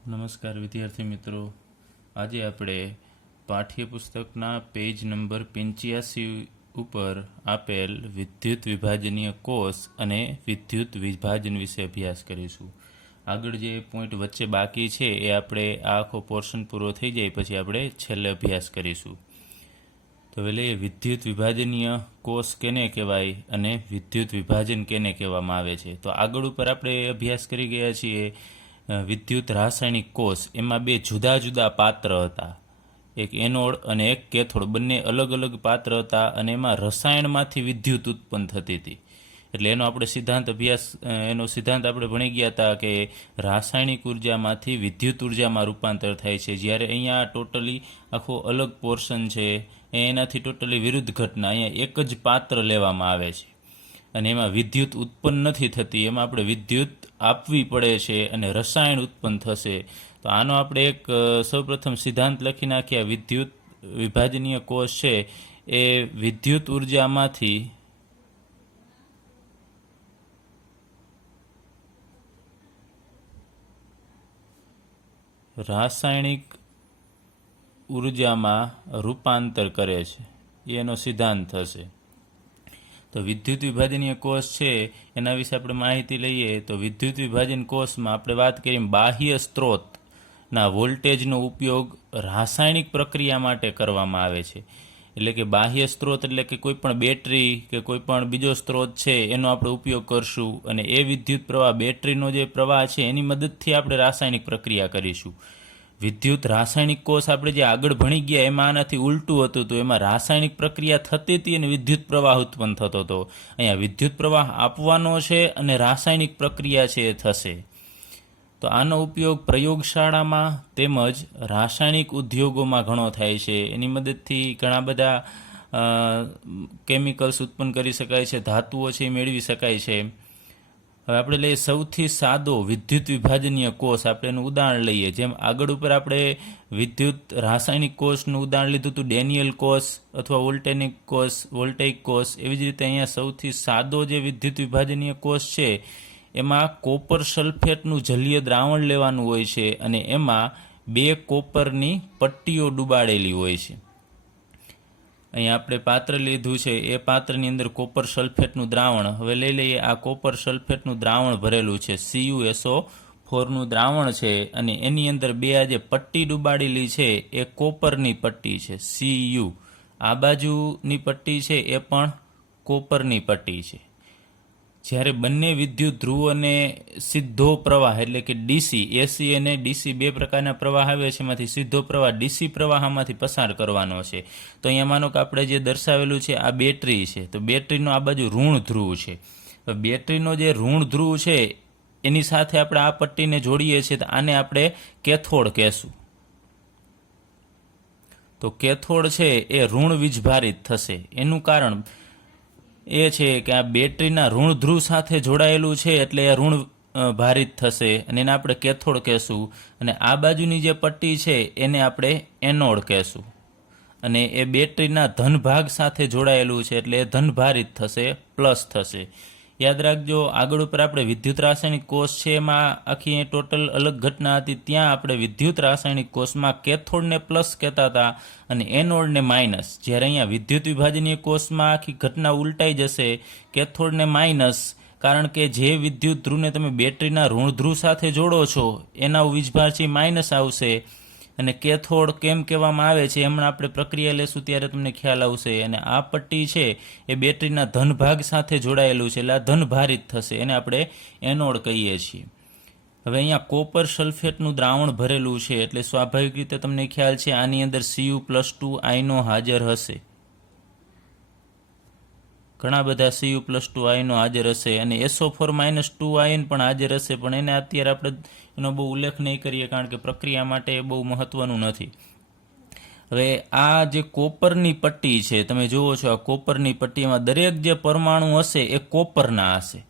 નમસ્કાર વિદ્યાર્થી મિત્રો, આજે આપણે પાઠ્યપુસ્તકના પેજ નંબર 85 ઉપર આપેલ વિદ્યુત વિભાજનીય કોષ અને વિદ્યુત વિભાજન વિશે અભ્યાસ કરીશું. આગળ જે પોઈન્ટ વચ્ચે બાકી છે એ આપણે આ આખો પોર્શન પૂરો થઈ જાય પછી આપણે છેલ્લે અભ્યાસ કરીશું. તો હવે લઈએ વિદ્યુત વિભાજનીય કોષ કેને કહેવાય અને વિદ્યુત વિભાજન કેને કહેવામાં આવે છે. તો આગળ ઉપર આપણે અભ્યાસ કરી ગયા છીએ વિદ્યુત રાસાયણિક કોષ. એમાં બે જુદા જુદા પાત્ર હતા, એક એનોડ અને એક કેથોડ. બંને અલગ અલગ પાત્ર હતા અને એમાં રસાયણમાંથી વિદ્યુત ઉત્પન્ન થતી હતી. એટલે એનો આપણે સિદ્ધાંત આપણે ભણી ગયા હતા કે રાસાયણિક ઉર્જામાંથી વિદ્યુત ઉર્જામાં રૂપાંતર થાય છે. જ્યારે અહીંયા ટોટલી આખો અલગ પોર્શન છે, એનાથી ટોટલી વિરુદ્ધ ઘટના. અહીંયા એક જ પાત્ર લેવામાં આવે છે અને એમાં વિદ્યુત ઉત્પન્ન નથી થતી, એમાં આપણે વિદ્યુત આપવી પડે છે અને રસાયણ ઉત્પન્ન થશે. તો આનો આપણે એક સૌપ્રથમ સિદ્ધાંત લખી નાખ્યા. વિદ્યુત વિભાજનીય કોષ છે એ વિદ્યુત ઉર્જામાંથી રાસાયણિક ઉર્જામાં રૂપાંતર કરે છે, એનો સિદ્ધાંત થશે. તો વિદ્યુત વિભાજનીય કોષ છે એના વિશે આપણે માહિતી લઈએ. તો વિદ્યુત વિભાજન કોષમાં આપણે વાત કરીએ બાહ્ય સ્ત્રોતના વોલ્ટેજનો ઉપયોગ રાસાયણિક પ્રક્રિયા માટે કરવામાં આવે છે. એટલે કે બાહ્ય સ્ત્રોત એટલે કે કોઈ પણ બેટરી કે કોઈ પણ બીજો સ્ત્રોત છે એનો આપણે ઉપયોગ કરશું અને એ વિદ્યુત પ્રવાહ, બેટરીનો જે પ્રવાહ છે એની મદદથી આપણે રાસાયણિક પ્રક્રિયા કરીશું. વિદ્યુત રાસાયણિક કોષ આપણે જે આગળ ભણી ગયા એમાં આનાથી ઉલટું હતું. તો એમાં રાસાયણિક પ્રક્રિયા થતી હતી અને વિદ્યુત પ્રવાહ ઉત્પન્ન થતો હતો. અહીંયા વિદ્યુત પ્રવાહ આપવાનો છે અને રાસાયણિક પ્રક્રિયા છે એ થશે. તો આનો ઉપયોગ પ્રયોગશાળામાં તેમજ રાસાયણિક ઉદ્યોગોમાં ઘણો થાય છે. એની મદદથી ઘણા બધા કેમિકલ્સ ઉત્પન્ન કરી શકાય છે, ધાતુઓ છે એ મેળવી શકાય છે. હવે આપણે લઈએ સૌથી સાદો વિદ્યુત વિભાજનીય કોષ. આપણે એનું ઉદાહરણ લઈએ. જેમ આગળ ઉપર આપણે વિદ્યુત રાસાયણિક કોષનું ઉદાહરણ લીધું હતું, ડેનિયલ કોષ અથવા વોલ્ટેઇક કોષ. એવી જ રીતે અહીંયા સૌથી સાદો જે વિદ્યુત વિભાજનીય કોષ છે એમાં કોપર સલ્ફેટનું જલીય દ્રાવણ લેવાનું હોય છે અને એમાં 2 કોપરની પટ્ટીઓ ડુબાડેલી હોય છે. અહીંયા આપણે પાત્ર લીધું છે, એ પાત્રની અંદર કોપર સલ્ફેટનું દ્રાવણ. હવે લઈ લઈએ, આ કોપર સલ્ફેટનું દ્રાવણ ભરેલું છે, CuSO4નું દ્રાવણ છે અને એની અંદર 2 આ જે પટ્ટી ડુબાડેલી છે એ કોપરની પટ્ટી છે, Cu. આ બાજુની પટ્ટી છે એ પણ કોપરની પટ્ટી છે. જ્યારે બંને વિદ્યુત ધ્રુવોને સીધો પ્રવાહ એટલે કે ડીસી, એસી અને ડીસી 2 પ્રકારના પ્રવાહ આવે છે, એમાંથી સીધો પ્રવાહ ડીસી પ્રવાહમાંથી પસાર કરવાનો છે. તો અહીંયા માનો કે આપણે જે દર્શાવેલું છે આ બેટરી છે, તો બેટરીનો આ બાજુ ઋણ ધ્રુવ છે. તો બેટરીનો જે ઋણ ધ્રુવ છે એની સાથે આપણે આ પટ્ટીને જોડીએ છીએ, તો આને આપણે કેથોડ કહેશું. તો કેથોડ છે એ ઋણ વીજભારિત થશે. એનું કારણ એ છે કે આ બેટરીના ઋણ ધ્રુવ સાથે જોડાયેલું છે એટલે એ ઋણ ભારિત થશે અને એને આપણે કેથોડ કહેશું. અને આ બાજુની જે પટ્ટી છે એને આપણે એનોડ કહેશું અને એ બેટરીના ધન ભાગ સાથે જોડાયેલું છે એટલે એ ધનભારિત થશે, પ્લસ થશે. યાદ રાખજો, આગળ ઉપર આપણે વિદ્યુત રાસાયણિક કોષ છે એમાં આખી ટોટલ અલગ ઘટના હતી. ત્યાં આપણે વિદ્યુત રાસાયણિક કોષમાં કેથોડને પ્લસ કહેતા હતા અને એનોડને માઇનસ. જ્યારે અહીંયા વિદ્યુત વિભાજનીય કોષમાં આખી ઘટના ઉલટાઈ જશે, કેથોડને માઇનસ. કારણ કે જે વિદ્યુત ધ્રુવને તમે બેટરીના ઋણ ધ્રુવ સાથે જોડો છો એના વીજભાર છે માઇનસ આવશે. અને કેથોડ કેમ કહેવામાં આવે છે હમણાં આપણે પ્રક્રિયા લેશું ત્યારે તમને ખ્યાલ આવશે. અને આ પટ્ટી છે એ બેટરીના ધન ભાગ સાથે જોડાયેલું છે એટલે આ ધનભારિત થશે, એને આપણે એનોડ કહીએ છીએ. હવે અહીંયા કોપર સલ્ફેટનું દ્રાવણ ભરેલું છે એટલે સ્વાભાવિક રીતે તમને ખ્યાલ છે આની અંદર Cu+2 આયનો હાજર હશે. ઘણા બધા Cu+2 આયનો હાજર હશે અને SO4-2 આયન પણ હાજર હશે, પણ એને અત્યારે આપણે એનો બહુ ઉલ્લેખ નહીં કરીએ કારણ કે પ્રક્રિયા માટે એ બહુ મહત્વનું નથી. હવે આ જે કોપરની પટ્ટી છે તમે જુઓ છો, આ કોપરની પટ્ટીમાં દરેક જે પરમાણુ હશે એ કોપરના હશે.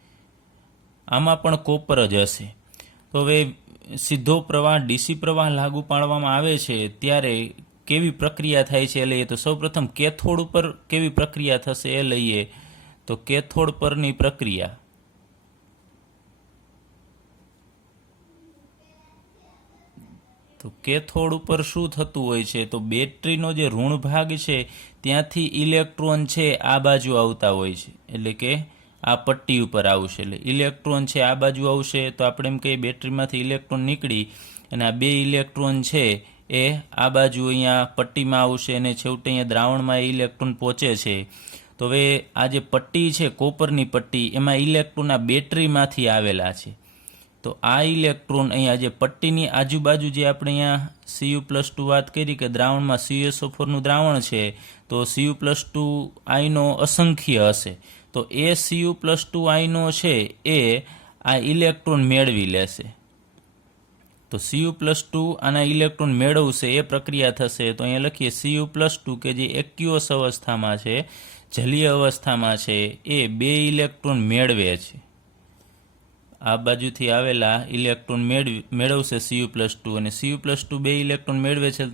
આમાં પણ કોપર જ હશે. તો હવે સીધો પ્રવાહ, ડીસી પ્રવાહ લાગુ પાડવામાં આવે છે ત્યારે કેવી પ્રક્રિયા થાય છે એ લઈએ. તો સૌપ્રથમ કેથોડ ઉપર કેવી પ્રક્રિયા થશે એ લઈએ. તો કેથોડ પરની પ્રક્રિયા તો કેથોડ ઉપર શું થતું હોય છે, તો બેટરીનો જે ઋણ ભાગ છે ત્યાંથી ઇલેક્ટ્રોન છે આ બાજુ આવતા હોય છે, એટલે કે આ પટ્ટી ઉપર આવશે. એટલે ઇલેક્ટ્રોન છે આ બાજુ આવશે, તો આપણે એમ કહીએ બેટરીમાંથી ઇલેક્ટ્રોન નીકળી અને આ 2 ઇલેક્ટ્રોન છે એ આ બાજુ અહીંયા પટ્ટીમાં આવશે અને છેવટે અહીંયા દ્રાવણમાં એ ઇલેક્ટ્રોન પહોંચે છે. તો હવે આ જે પટ્ટી છે કોપરની પટ્ટી, એમાં ઇલેક્ટ્રોન આ બેટરીમાંથી આવેલા છે. તો આ ઇલેક્ટ્રોન અહીંયા જે પટ્ટીની આજુબાજુ જે આપણે અહીંયા Cu+2 વાત કરી કે દ્રાવણમાં CuSO4નું દ્રાવણ છે, તો Cu+2 આયનો અસંખ્ય હશે. તો એ Cu+2 આયનો છે એ આ ઇલેક્ટ્રોન મેળવી લેશે. તો Cu+2 આના ઇલેક્ટ્રોન મેળવશે એ પ્રક્રિયા થશે. તો અહીંયા લખીએ Cu+2 કે જે એક્યુઅસ અવસ્થામાં છે, જલીય અવસ્થામાં છે, એ 2 ઇલેક્ટ્રોન મેળવે છે. આ બાજુથી આવેલા ઇલેક્ટ્રોન મેળવશે Cu+2 અને Cu+2 2 ઇલેક્ટ્રોન મેળવે છે.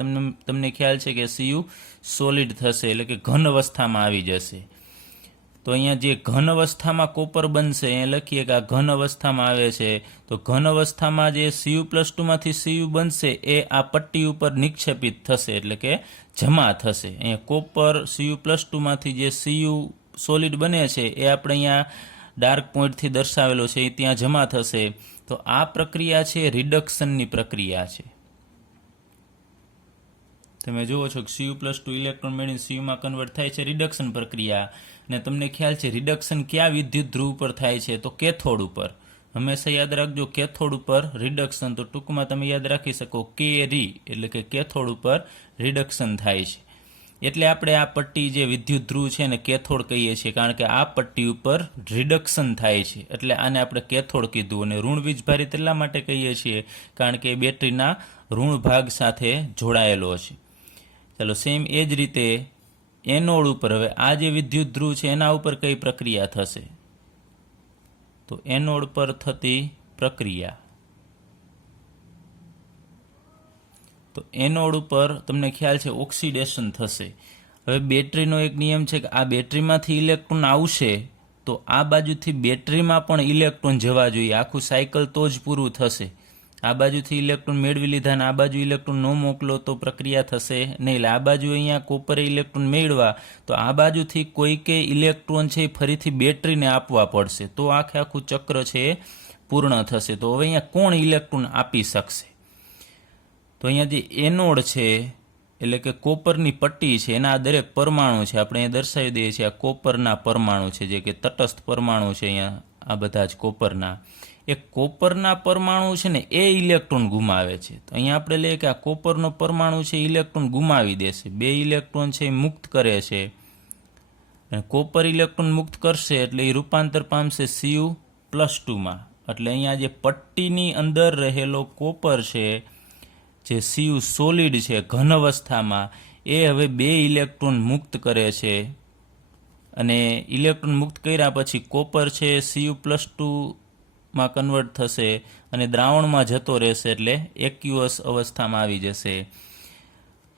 તમને ખ્યાલ છે કે Cu સોલિડ થશે, એટલે કે ઘન અવસ્થામાં આવી જશે. તો અહીંયા જે ઘન અવસ્થામાં કોપર બનશે, અહીંયા લખીએ કે આ ઘન અવસ્થામાં આવે છે. તો ઘન અવસ્થામાં જે Cu+2 માંથી Cu બનશે એ આ પટ્ટી ઉપર નિક્ષેપિત થશે, એટલે કે જમા થશે. અહીંયા કોપર Cu+2 માંથી જે Cu સોલિડ બને છે એ આપણે અહીંયા ડાર્ક પોઈન્ટથી દર્શાવેલો છે, એ ત્યાં જમા થશે. તો આ પ્રક્રિયા છે રિડક્શનની પ્રક્રિયા છે. તમે જુઓ છો કે Cu+2 ઇલેક્ટ્રોન મેળવીને Cuમાં કન્વર્ટ થાય છે, રિડક્શન પ્રક્રિયા. અને તમને ખ્યાલ છે રિડક્શન ક્યાં વિદ્યુત ધ્રુવ પર થાય છે, તો કેથોડ ઉપર. હંમેશા યાદ રાખજો કેથોડ ઉપર રિડક્શન. તો ટૂંકમાં તમે યાદ રાખી શકો કેરી, એટલે કે કેથોડ ઉપર રિડક્શન થાય છે. એટલે આપણે આ પટ્ટી જે વિદ્યુત ધ્રુવ છે ને કેથોડ કહીએ છીએ, કારણ કે આ પટ્ટી ઉપર રિડક્શન થાય છે, એટલે આને આપણે કેથોડ કીધું. અને ઋણ વીજભારિત એટલા માટે કહીએ છીએ કારણ કે બેટરીના ઋણ ભાગ સાથે જોડાયેલો છે. ચાલો, સેમ એ જ રીતે એનોડ ઉપર, હવે આ જે વિદ્યુત ધ્રુવ છે એના ઉપર કઈ પ્રક્રિયા થશે, તો એનોડ પર થતી પ્રક્રિયા. તો એનોડ ઉપર તમને ખ્યાલ છે ઓક્સિડેશન થશે. હવે બેટરીનો એક નિયમ છે કે આ બેટરીમાંથી ઇલેક્ટ્રોન આવશે તો આ બાજુથી બેટરીમાં પણ ઇલેક્ટ્રોન જવા જોઈએ. આખું સાયકલ તો જ પૂરું થશે. આ બાજુથી ઇલેક્ટ્રોન મેળવી લીધા અને આ બાજુ ઇલેક્ટ્રોન ન મોકલો તો પ્રક્રિયા થશે નહીં. એટલે આ બાજુ અહીંયા કોપરે ઇલેક્ટ્રોન મેળવા તો આ બાજુથી કોઈકે ઇલેક્ટ્રોન છે એ ફરીથી બેટરીને આપવા પડશે, તો આખું ચક્ર છે એ પૂર્ણ થશે. તો હવે અહીંયા કોણ ઇલેક્ટ્રોન આપી શકશે, તો અહીંયા જે એનોડ છે એટલે કે કોપરની પટ્ટી છે એના દરેક પરમાણુ છે આપણે અહીંયા દર્શાવી દઈએ છીએ. આ કોપરના પરમાણુ છે જે કે તટસ્થ પરમાણુ છે, અહીંયા આ બધા જ કોપરના. એ કોપરના પરમાણુ છે ને એ ઇલેક્ટ્રોન ગુમાવે છે. તો અહીંયા આપણે લઈએ કે આ કોપરનો પરમાણુ છે ઇલેક્ટ્રોન ગુમાવી દેશે, 2 ઇલેક્ટ્રોન છે એ મુક્ત કરે છે. અને કોપર ઇલેક્ટ્રોન મુક્ત કરશે એટલે એ રૂપાંતર પામશે Cu+2માં. એટલે અહીંયા જે પટ્ટીની અંદર રહેલો કોપર છે જે Cu સોલિડ છે ઘન અવસ્થામાં, એ હવે 2 ઇલેક્ટ્રોન મુક્ત કરે છે. અને ઇલેક્ટ્રોન મુક્ત કર્યા પછી કોપર છે Cu+2માં કન્વર્ટ થશે અને દ્રાવણમાં જતો રહેશે, એટલે એક્યુઅસ અવસ્થામાં આવી જશે.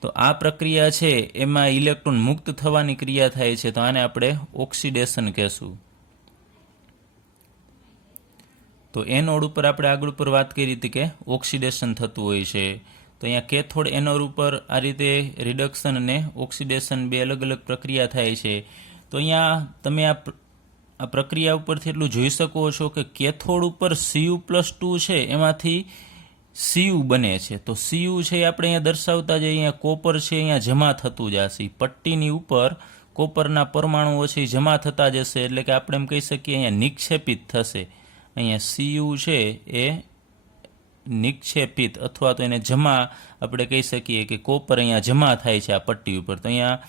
તો આ પ્રક્રિયા છે એમાં ઇલેક્ટ્રોન મુક્ત થવાની ક્રિયા થાય છે, તો આને આપણે ઓક્સિડેશન કહેશું. તો એનોડ ઉપર આપણે આગળ ઉપર વાત કરી હતી કે ઓક્સિડેશન થતું હોય છે. તો અહીંયા કેથોડ એનોડ ઉપર આ રીતે રિડક્શન અને ઓક્સિડેશન 2 અલગ અલગ પ્રક્રિયા થાય છે. તો અહીંયા તમે આ પ્રક્રિયા ઉપરથી એટલું જોઈ શકો છો કે કેથોડ ઉપર Cu+2 છે એમાંથી Cu બને છે. તો Cu છે આપણે અહીંયા દર્શાવતા જઈએ, અહીંયા કોપર છે અહીંયા જમા થતું જશે, પટ્ટીની ઉપર કોપરના પરમાણુઓ છે જમા થતા જશે, એટલે કે આપણે એમ કહી શકીએ અહીંયા નિક્ષેપિત થશે. અહીંયા Cu છે એ નિક્ષેપિત અથવા તો એને જમા આપણે કહી શકીએ કે કોપર અહીંયા જમા થાય છે આ પટ્ટી ઉપર. તો અહીંયા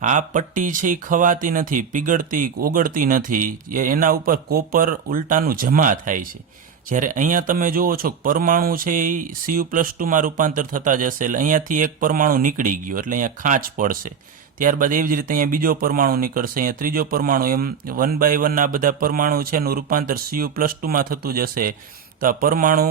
આ પટ્ટી છે એ ખવાતી નથી, પીગળતી ઓગળતી નથી, એના ઉપર કોપર ઉલટાનું જમા થાય છે. જ્યારે અહીંયા તમે જુઓ છો પરમાણુ છે એ Cu+2માં રૂપાંતર થતા જશે, એટલે અહીંયાથી એક પરમાણુ નીકળી ગયો એટલે અહીંયા ખાંચ પડશે. ત્યારબાદ એવી જ રીતે અહીંયા બીજો પરમાણુ નીકળશે, અહીંયા ત્રીજો પરમાણુ, એમ 1 by 1 આ બધા પરમાણુ છે એનું રૂપાંતર Cu+2માં થતું જશે. તો આ પરમાણુ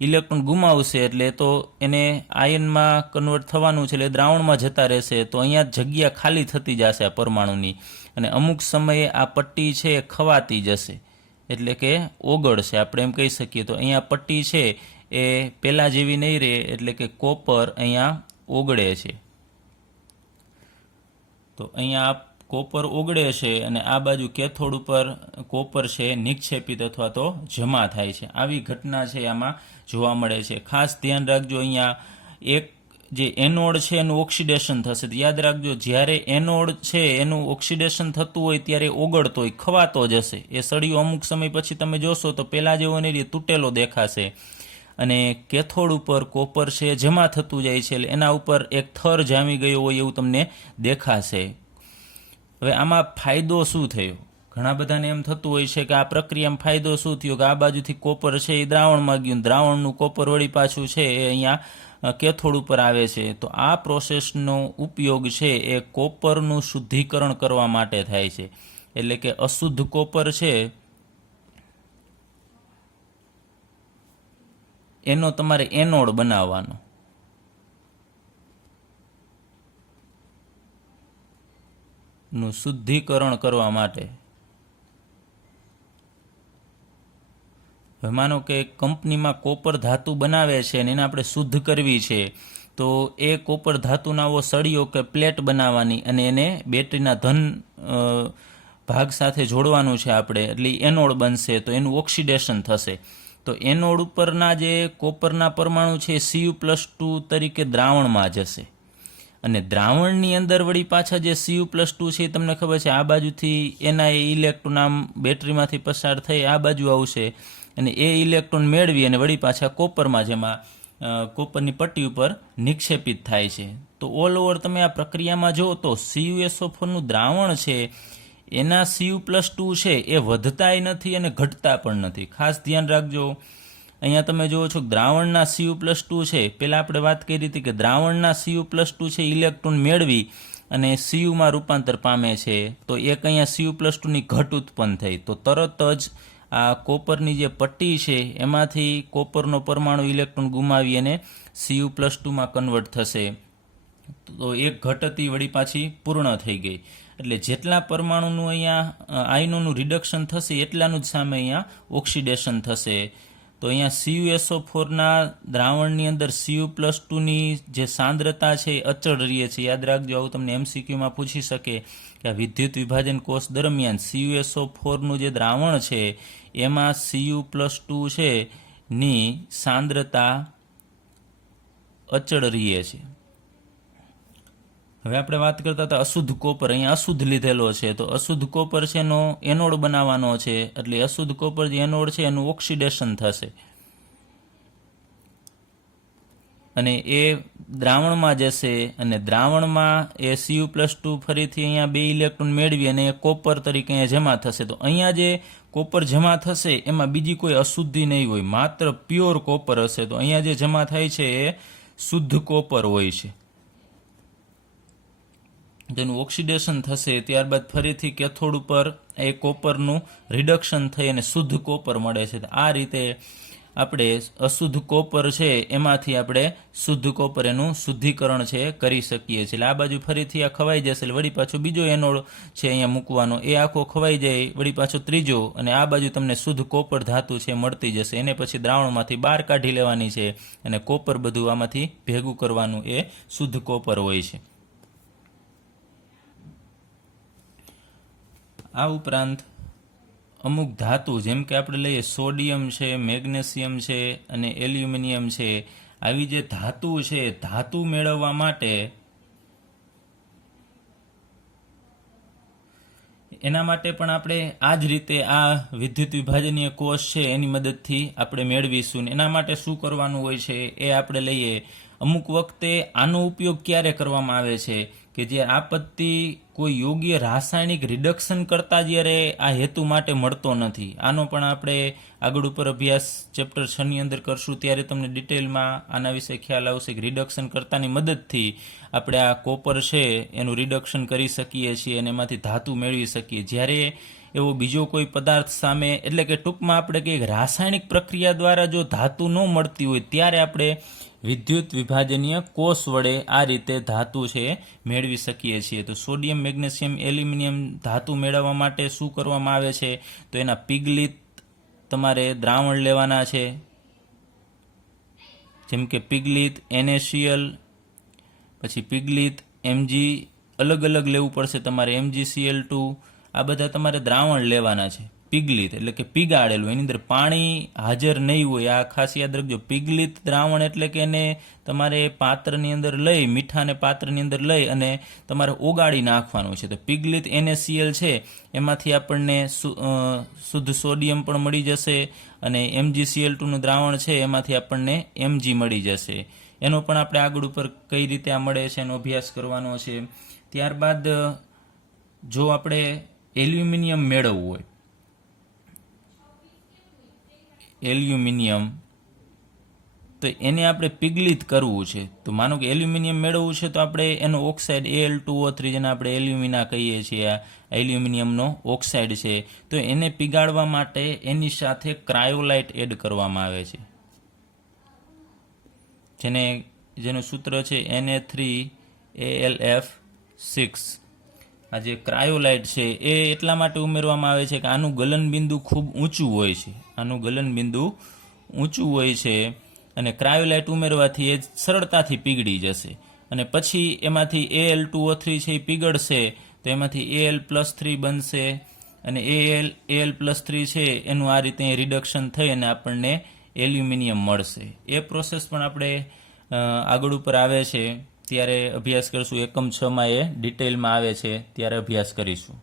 ઇલેક્ટ્રોન ગુમાવશે એટલે તો એને આયનમાં કન્વર્ટ થવાનું છે, એટલે દ્રાવણમાં જતા રહેશે. તો અહીંયા જગ્યા ખાલી થતી જશે આ પરમાણુની અને અમુક સમયે આ પટ્ટી છે એ ખવાતી જશે, એટલે કે ઓગળશે આપણે એમ કહી શકીએ. તો અહીંયા પટ્ટી છે એ પહેલાં જેવી નહીં રહે, એટલે કે કોપર અહીંયા ઓગળે છે. તો અહીંયા કોપર ઓગળે છે અને આ બાજુ કેથોડ ઉપર કોપર છે નિક્ષેપિત અથવા તો જમા થાય છે. આવી ઘટના છે આમાં જોવા મળે છે. ખાસ ધ્યાન રાખજો, અહીંયા એક જે એનોડ છે એનું ઓક્સિડેશન થશે. તો યાદ રાખજો, જ્યારે એનોડ છે એનું ઓક્સિડેશન થતું હોય ત્યારે ઓગળતો હોય, ખવાતો જ હશે. એ સળિયો અમુક સમય પછી તમે જોશો તો પહેલાં જેવો નહીં, તૂટેલો દેખાશે. અને કેથોડ ઉપર કોપર છે જમા થતું જાય છે, એટલે એના ઉપર એક થર જામી ગયો હોય એવું તમને દેખાશે. હવે આમાં ફાયદો શું થયો? ઘણા બધાને એમ થતું હોય છે કે આ પ્રક્રિયામાં ફાયદો શું થયો, કે આ બાજુથી કોપર છે એ દ્રાવણમાં ગયું, દ્રાવણનું કોપર વળી પાછું છે એ અહીંયા કેથોડ ઉપર આવે છે. તો આ પ્રોસેસનો ઉપયોગ છે એ કોપરનું શુદ્ધિકરણ કરવા માટે થાય છે. એટલે કે અશુદ્ધ કોપર છે એનો તમારે એનોડ બનાવવાનો. નું શુદ્ધિકરણ કરવા માટે. હવે માનો કે કંપનીમાં કોપર ધાતુ બનાવે છે અને એને આપણે શુદ્ધ કરવી છે, તો એ કોપર ધાતુના આવો સળિયો કે પ્લેટ બનાવવાની અને એને બેટરીના ધન ભાગ સાથે જોડવાનું છે આપણે, એટલે એનોડ બનશે. તો એનું ઓક્સિડેશન થશે. તો એનોડ ઉપરના જે કોપરના પરમાણુ છે Cu+2 તરીકે દ્રાવણમાં જશે. અને દ્રાવણની અંદર વળી પાછા જે Cu+2 છે એ તમને ખબર છે આ બાજુથી એના એ ઇલેક્ટ્રોન આમ બેટરીમાંથી પસાર થઈ આ બાજુ આવશે અને એ ઇલેક્ટ્રોન મેળવી અને વળી પાછા કોપરમાં, જેમાં કોપરની પટ્ટી ઉપર નિક્ષેપિત થાય છે. તો ઓલ ઓવર તમે આ પ્રક્રિયામાં જો તો CuSO4નું દ્રાવણ છે એના Cu+2 છે એ વધતાય નથી અને ઘટતા પણ નથી. ખાસ ધ્યાન રાખજો, અહીંયા તમે જુઓ છો દ્રાવણના Cu+2 છે, પહેલાં આપણે વાત કરી હતી કે દ્રાવણના Cu+2 છે ઇલેક્ટ્રોન મેળવી અને Cuમાં રૂપાંતર પામે છે. તો એક અહીંયા Cu+2ની ઘટ ઉત્પન્ન થઈ, તો તરત જ આ કોપરની જે પટ્ટી છે એમાંથી કોપરનો પરમાણુ ઇલેક્ટ્રોન ગુમાવી અને Cu+2માં કન્વર્ટ થશે. તો એક ઘટ હતી વળી પાછી પૂર્ણ થઈ ગઈ. એટલે જેટલા પરમાણુનું અહીંયા આયનોનું રિડક્શન થશે એટલાનું જ સામે અહીંયા ઓક્સિડેશન થશે. તો અહીંયા CuSO4ના દ્રાવણની અંદર Cu+2ની જે સાંદ્રતા છે એ અચળ રહે છે. યાદ રાખજો, આવું તમને MCQમાં પૂછી શકે કે આ વિદ્યુત વિભાજન કોષ દરમિયાન CuSO4નું જે દ્રાવણ છે એમાં Cu+2 છે ની સાંદ્રતા અચળ રહે છે. હવે આપણે વાત કરતા હતા અશુદ્ધ કોપર, અહીંયા અશુદ્ધ લીધેલો છે. તો અશુદ્ધ કોપર છે એનો એનોડ બનાવવાનો છે, એટલે અશુદ્ધ કોપર જે એનોડ છે એનું ઓક્સિડેશન થશે અને એ દ્રાવણમાં જશે અને દ્રાવણમાં એ Cu+2 ફરીથી અહીંયા બે ઇલેક્ટ્રોન મેળવી અને કોપર તરીકે અહીંયા જમા થશે. તો અહીંયા જે કોપર જમા થશે એમાં બીજી કોઈ અશુદ્ધિ નહીં હોય, માત્ર પ્યોર કોપર હશે. તો અહીંયા જે જમા થાય છે એ શુદ્ધ કોપર હોય છે. તેનું ઓક્સિડેશન થશે, ત્યારબાદ ફરીથી કેથોડ ઉપર એ કોપરનું રિડક્શન થઈ અને શુદ્ધ કોપર મળે છે. આ રીતે આપણે અશુદ્ધ કોપર છે એમાંથી આપણે શુદ્ધ કોપર એનું શુદ્ધિકરણ છે કરી શકીએ છીએ. એટલે આ બાજુ ફરીથી આ ખવાઈ જશે, એટલે વળી પાછો બીજો એનોડ છે અહીંયા મૂકવાનો, એ આખો ખવાઈ જાય, વળી પાછો ત્રીજો, અને આ બાજુ તમને શુદ્ધ કોપર ધાતુ છે મળતી જશે. એને પછી દ્રાવણમાંથી બહાર કાઢી લેવાની છે અને કોપર બધું આમાંથી ભેગું કરવાનું, એ શુદ્ધ કોપર હોય છે. આ ઉપરાંત અમુક ધાતુ, જેમ કે આપણે લઈએ સોડિયમ છે, મેગ્નેશિયમ છે અને એલ્યુમિનિયમ છે, આવી જે ધાતુ છે, ધાતુ મેળવવા માટે એના માટે પણ આપણે આ જ રીતે આ વિદ્યુત વિભાજનીય કોષ છે એની મદદથી આપણે મેળવીશું. એના માટે શું કરવાનું હોય છે એ આપણે લઈએ. અમુક વખતે આનો ઉપયોગ ક્યારે કરવામાં આવે છે કે જે આપત્તિ કોઈ યોગ્ય રાસાયણિક રિડક્શન કરતાં જ્યારે આ હેતુ માટે મળતો નથી. આનો પણ આપણે આગળ ઉપર અભ્યાસ ચેપ્ટર 6 ની અંદર કરશું, ત્યારે તમને ડિટેલમાં આના વિશે ખ્યાલ આવશે કે રિડક્શન કરતાની મદદથી આપણે આ કોપર છે એનું રિડક્શન કરી શકીએ છીએ અને એમાંથી ધાતુ મેળવી શકીએ. જ્યારે એવો બીજો કોઈ પદાર્થ સામે, એટલે કે ટૂંકમાં આપણે કહીએ રાસાયણિક પ્રક્રિયા દ્વારા જો ધાતુ ન મળતી હોય ત્યારે આપણે વિદ્યુત વિભાજનીય કોષ વડે આ રીતે ધાતુ છે મેળવી શકીએ છીએ. તો સોડિયમ, મેગ્નેશિયમ, એલ્યુમિનિયમ ધાતુ મેળવવા માટે શું કરવામાં આવે છે, તો એના પિગલિત તમારે દ્રાવણ લેવાના છે. જેમ કે પિગલીત NaCl, પછી પિગલીત Mg અલગ અલગ લેવું પડશે તમારે, MgCl2, આ બધા તમારે દ્રાવણ લેવાના છે. પિગલીત એટલે કે પીગાળેલું, એની અંદર પાણી હાજર નહીં હોય, આ ખાસ યાદ રાખજો. પિગલીત દ્રાવણ એટલે કે એને તમારે પાત્રની અંદર લઈ, મીઠાને પાત્રની અંદર લઈ અને તમારે ઓગાળી નાખવાનું છે. તો પિગલીત NaCl છે એમાંથી આપણને શુદ્ધ સોડિયમ પણ મળી જશે, અને MgCl2નું દ્રાવણ છે એમાંથી આપણને Mg મળી જશે. એનો પણ આપણે આગળ ઉપર કઈ રીતે આ મળે છે એનો અભ્યાસ કરવાનો છે. ત્યારબાદ જો આપણે એલ્યુમિનિયમ મેળવવું હોય, એલ્યુમિનિયમ, તો એને આપણે પિગલિત કરવું છે. તો માનો કે એલ્યુમિનિયમ મેળવવું છે તો આપણે એનો ઓક્સાઇડ Al2O3, જેને આપણે એલ્યુમિના કહીએ છીએ, આ એલ્યુમિનિયમનો ઓક્સાઇડ છે, તો એને પીગાળવા માટે એની સાથે ક્રાયોલાઇટ એડ કરવામાં આવે છે, જેનું સૂત્ર છે Na3AlF6. આ જે ક્રાયોલાઇટ છે એ એટલા માટે ઉમેરવામાં આવે છે કે આનું ગલનબિંદુ ખૂબ ઊંચું હોય છે, આનું ગલનબિંદુ ઊંચું હોય છે, અને ક્રાયોલાઇટ ઉમેરવાથી એ સરળતાથી પીગળી જશે, અને પછી એમાંથી Al2O3 છે એ પીગળશે તો એમાંથી Al+3 બનશે, અને Al+3 છે એનું આ રીતે રિડક્શન થઈ અને આપણને એલ્યુમિનિયમ મળશે. એ પ્રોસેસ પણ આપણે આગળ ઉપર આવે છે ત્યારે અભ્યાસ કરીશું. એકમ 6માં એ ડિટેલમાં આવે છે ત્યારે અભ્યાસ કરીશું.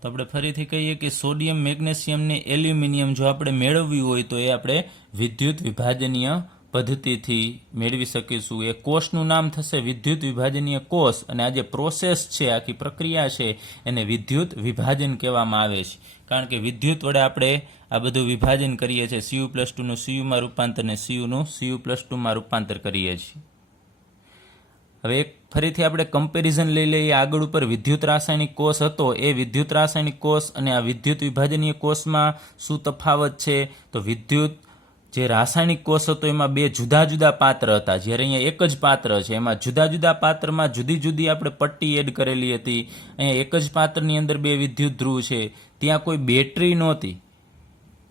તો આપણે ફરીથી કહીએ કે સોડિયમ, મેગ્નેશિયમ ને એલ્યુમિનિયમ જો આપણે મેળવવી હોય તો એ આપણે વિદ્યુત વિભાજનીય પદ્ધતિથી મેળવી શકીશું. એ કોષનું નામ થશે વિદ્યુત વિભાજનીય કોષ, અને આ જે પ્રોસેસ છે, આખી પ્રક્રિયા છે, એને વિદ્યુત વિભાજન કહેવામાં આવે છે. કારણ કે વિદ્યુત વડે આપણે આ બધું વિભાજન કરીએ છીએ. Cu+2 નું Cuમાં રૂપાંતર અને Cu નું Cu+2માં રૂપાંતર કરીએ છીએ. હવે એક ફરીથી આપણે કમ્પેરિઝન લઈ લઈએ. આગળ ઉપર વિદ્યુત રાસાયણિક કોષ હતો, એ વિદ્યુત રાસાયણિક કોષ અને આ વિદ્યુત વિભાજનીય કોષમાં શું તફાવત છે? તો વિદ્યુત જે રાસાયણિક કોષ હતો એમાં બે જુદા જુદા પાત્ર હતા, જ્યારે અહીંયા એક જ પાત્ર છે. એમાં જુદા જુદા પાત્રમાં જુદી જુદી આપણે પટ્ટી એડ કરેલી હતી. અહીંયા એક જ પાત્રની અંદર બે વિદ્યુત ધ્રુવ છે. ત્યાં કોઈ બેટરી નહોતી,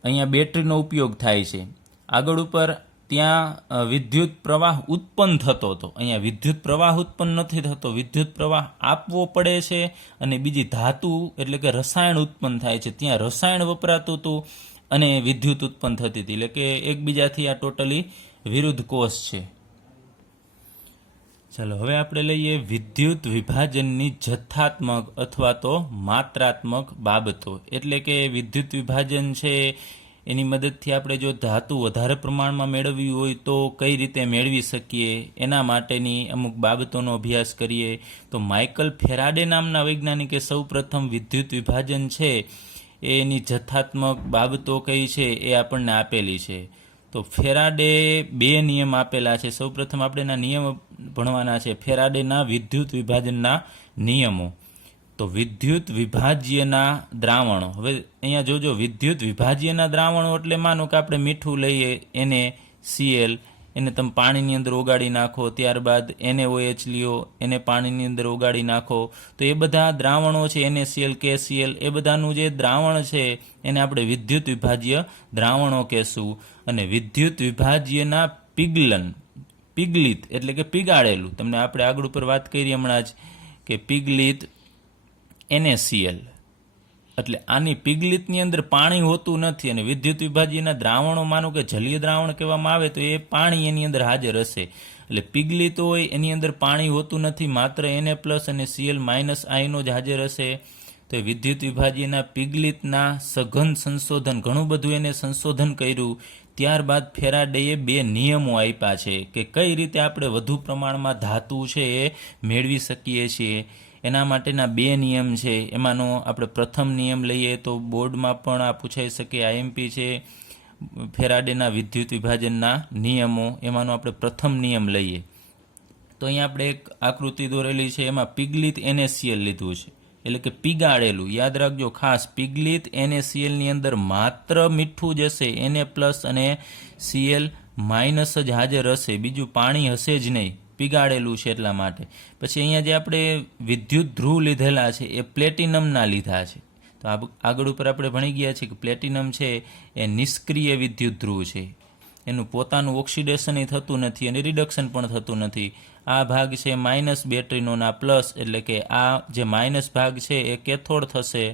અહીંયા બેટરીનો ઉપયોગ થાય છે. આગળ ઉપર ત્યાં વિદ્યુત પ્રવાહ ઉત્પન્ન થતો હતો, અહીંયા વિદ્યુત પ્રવાહ ઉત્પન્ન નથી થતો, વિદ્યુત પ્રવાહ આપવો પડે છે, અને બીજી ધાતુ એટલે કે રસાયણ ઉત્પન્ન થાય છે. ત્યાં રસાયણ વપરાતું હતું અને વિદ્યુત ઉત્પન્ન થતી હતી, એટલે કે એકબીજાથી આ ટોટલી વિરુદ્ધ કોષ છે. ચાલો હવે આપણે લઈએ વિદ્યુત વિભાજનની જથ્થાત્મક અથવા તો માત્રાત્મક બાબતો. એટલે કે વિદ્યુત વિભાજન છે એની મદદથી આપણે જો ધાતુ વધારે પ્રમાણમાં મેળવવી હોય તો કઈ રીતે મેળવી શકીએ, એના માટેની અમુક બાબતોનો અભ્યાસ કરીએ. તો માઇકલ ફેરાડે નામના વૈજ્ઞાનિકે સૌ પ્રથમ વિદ્યુત વિભાજન છે એની જથ્થાત્મક બાબતો કઈ છે એ આપણને આપેલી છે. તો ફેરાડે બે નિયમ આપેલા છે. સૌ પ્રથમ આપણે એના નિયમ ભણવાના છે, ફેરાડેના વિદ્યુત વિભાજનના નિયમો. તો વિદ્યુત વિભાજ્યના દ્રાવણો. હવે અહીંયા જોજો, વિદ્યુત વિભાજ્યના દ્રાવણો એટલે માનો કે આપણે મીઠું લઈએ, NaCl, એને તમે પાણીની અંદર ઓગાળી નાખો, ત્યારબાદ NaOH લ્યો, એને પાણીની અંદર ઓગાળી નાખો, તો એ બધા દ્રાવણો છે, NaCl, KCl, એ બધાનું જે દ્રાવણ છે એને આપણે વિદ્યુત વિભાજ્ય દ્રાવણો કહેશું. અને વિદ્યુત વિભાજ્યના પિગલિત એટલે કે પીગાળેલું, તમને આપણે આગળ ઉપર વાત કરી હમણાં જ કે પિગલિત NaCl, એટલે આની પિગલિતની અંદર પાણી હોતું નથી, અને વિદ્યુત વિભાજ્યના દ્રાવણો માનો કે જલીય દ્રાવણ કહેવામાં આવે તો એ પાણી એની અંદર હાજર હશે. એટલે પિગલિત હોય એની અંદર પાણી હોતું નથી, માત્ર Na+ અને Cl- આયનો જ હાજર હશે. તો વિદ્યુત વિભાજ્યના પિગલિતના સઘન સંશોધન, ઘણું બધું એને સંશોધન કર્યું. ત્યારબાદ ફેરાડેએ બે નિયમો આપ્યા છે કે કઈ રીતે આપણે વધુ પ્રમાણમાં ધાતુ છે એ મેળવી શકીએ છીએ. એના માટેના બે નિયમ છે. એમાંનો આપણે પ્રથમ નિયમ લઈએ તો બોર્ડમાં પણ આ પૂછાઈ શકે, IMP છે, ફેરાડેના વિદ્યુત વિભાજનના નિયમો. એમાંનો આપણે પ્રથમ નિયમ લઈએ તો અહીંયા આપણે એક આકૃતિ દોરેલી છે, એમાં પિગલિત NaCl લીધું છે, એટલે કે પીગાળેલું. યાદ રાખજો ખાસ, પિગલિત NaClની અંદર માત્ર મીઠું જ હશે, Na+ અને Cl- જ હાજર હશે, બીજું પાણી હશે જ નહીં, પીગાળેલું છે એટલા માટે. પછી અહીંયા જે આપણે વિદ્યુત ધ્રુવ લીધેલા છે એ પ્લેટિનમના લીધા છે. તો આગળ ઉપર આપણે ભણી ગયા છીએ કે પ્લેટિનમ છે એ નિષ્ક્રિય વિદ્યુત ધ્રુવ છે, એનું પોતાનું ઓક્સિડેશન થતું નથી અને રિડક્શન પણ થતું નથી. આ ભાગ છે માઇનસ બેટરીનો ના પ્લસ, એટલે કે આ જે માઇનસ ભાગ છે એ કેથોડ થશે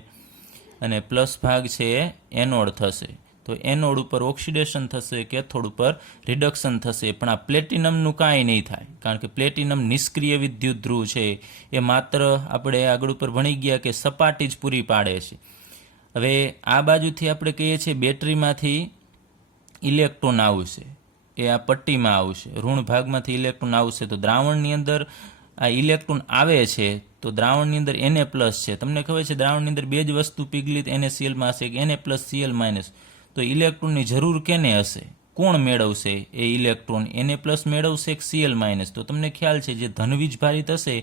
અને પ્લસ ભાગ છે એ એનોડ થશે. તો એનોડ ઉપર ઓક્સિડેશન થશે, કેથોડ ઉપર રિડક્શન થશે. પણ આ પ્લેટિનમનું કાંઈ નહીં થાય, કારણ કે પ્લેટિનમ નિષ્ક્રિય વિદ્યુત ધ્રુવ છે. એ માત્ર આપણે આગળ ઉપર ભણી ગયા કે સપાટી જ પૂરી પાડે છે. હવે આ બાજુથી આપણે કહીએ છીએ બેટરીમાંથી ઇલેક્ટ્રોન આવશે, એ આ પટ્ટીમાં આવશે, ઋણ ભાગમાંથી ઇલેક્ટ્રોન આવશે. તો દ્રાવણની અંદર આ ઇલેક્ટ્રોન આવે છે, તો દ્રાવણની અંદર Na પ્લસ છે. તમને ખબર છે દ્રાવણની અંદર બે જ વસ્તુ પીગલિત NaCl હશે કે Na પ્લસ Cl માઇનસ. તો ઇલેક્ટ્રોનની જરૂર કેને હશે? કોણ મેળવશે એ ઇલેક્ટ્રોન? Na પ્લસ મેળવશે કે Cl માઇનસ? તો તમને ખ્યાલ છે જે ધનવીજ ભારિત હશે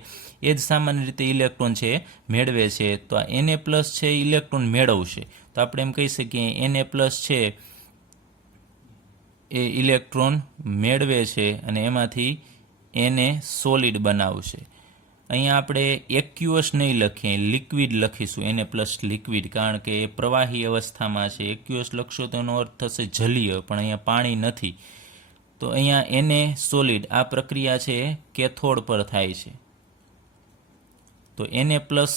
એ જ સામાન્ય રીતે ઇલેક્ટ્રોન છે મેળવે છે. તો આ Na પ્લસ છે ઇલેક્ટ્રોન મેળવશે. તો આપણે એમ કહી શકીએ Na પ્લસ છે એ ઇલેક્ટ્રોન મેળવે છે અને એમાંથી એને સોલિડ બનાવશે. અહીંયા આપણે એક્યુઅસ નહીં લખીએ, લિક્વિડ લખીશું, Na પ્લસ લિક્વિડ, કારણ કે એ પ્રવાહી અવસ્થામાં છે. એક્યુઅસ લખશો તો એનો અર્થ થશે જલીય, પણ અહીંયા પાણી નથી. તો અહીંયા Na સોલિડ, આ પ્રક્રિયા છે કેથોડ પર થાય છે. તો Na પ્લસ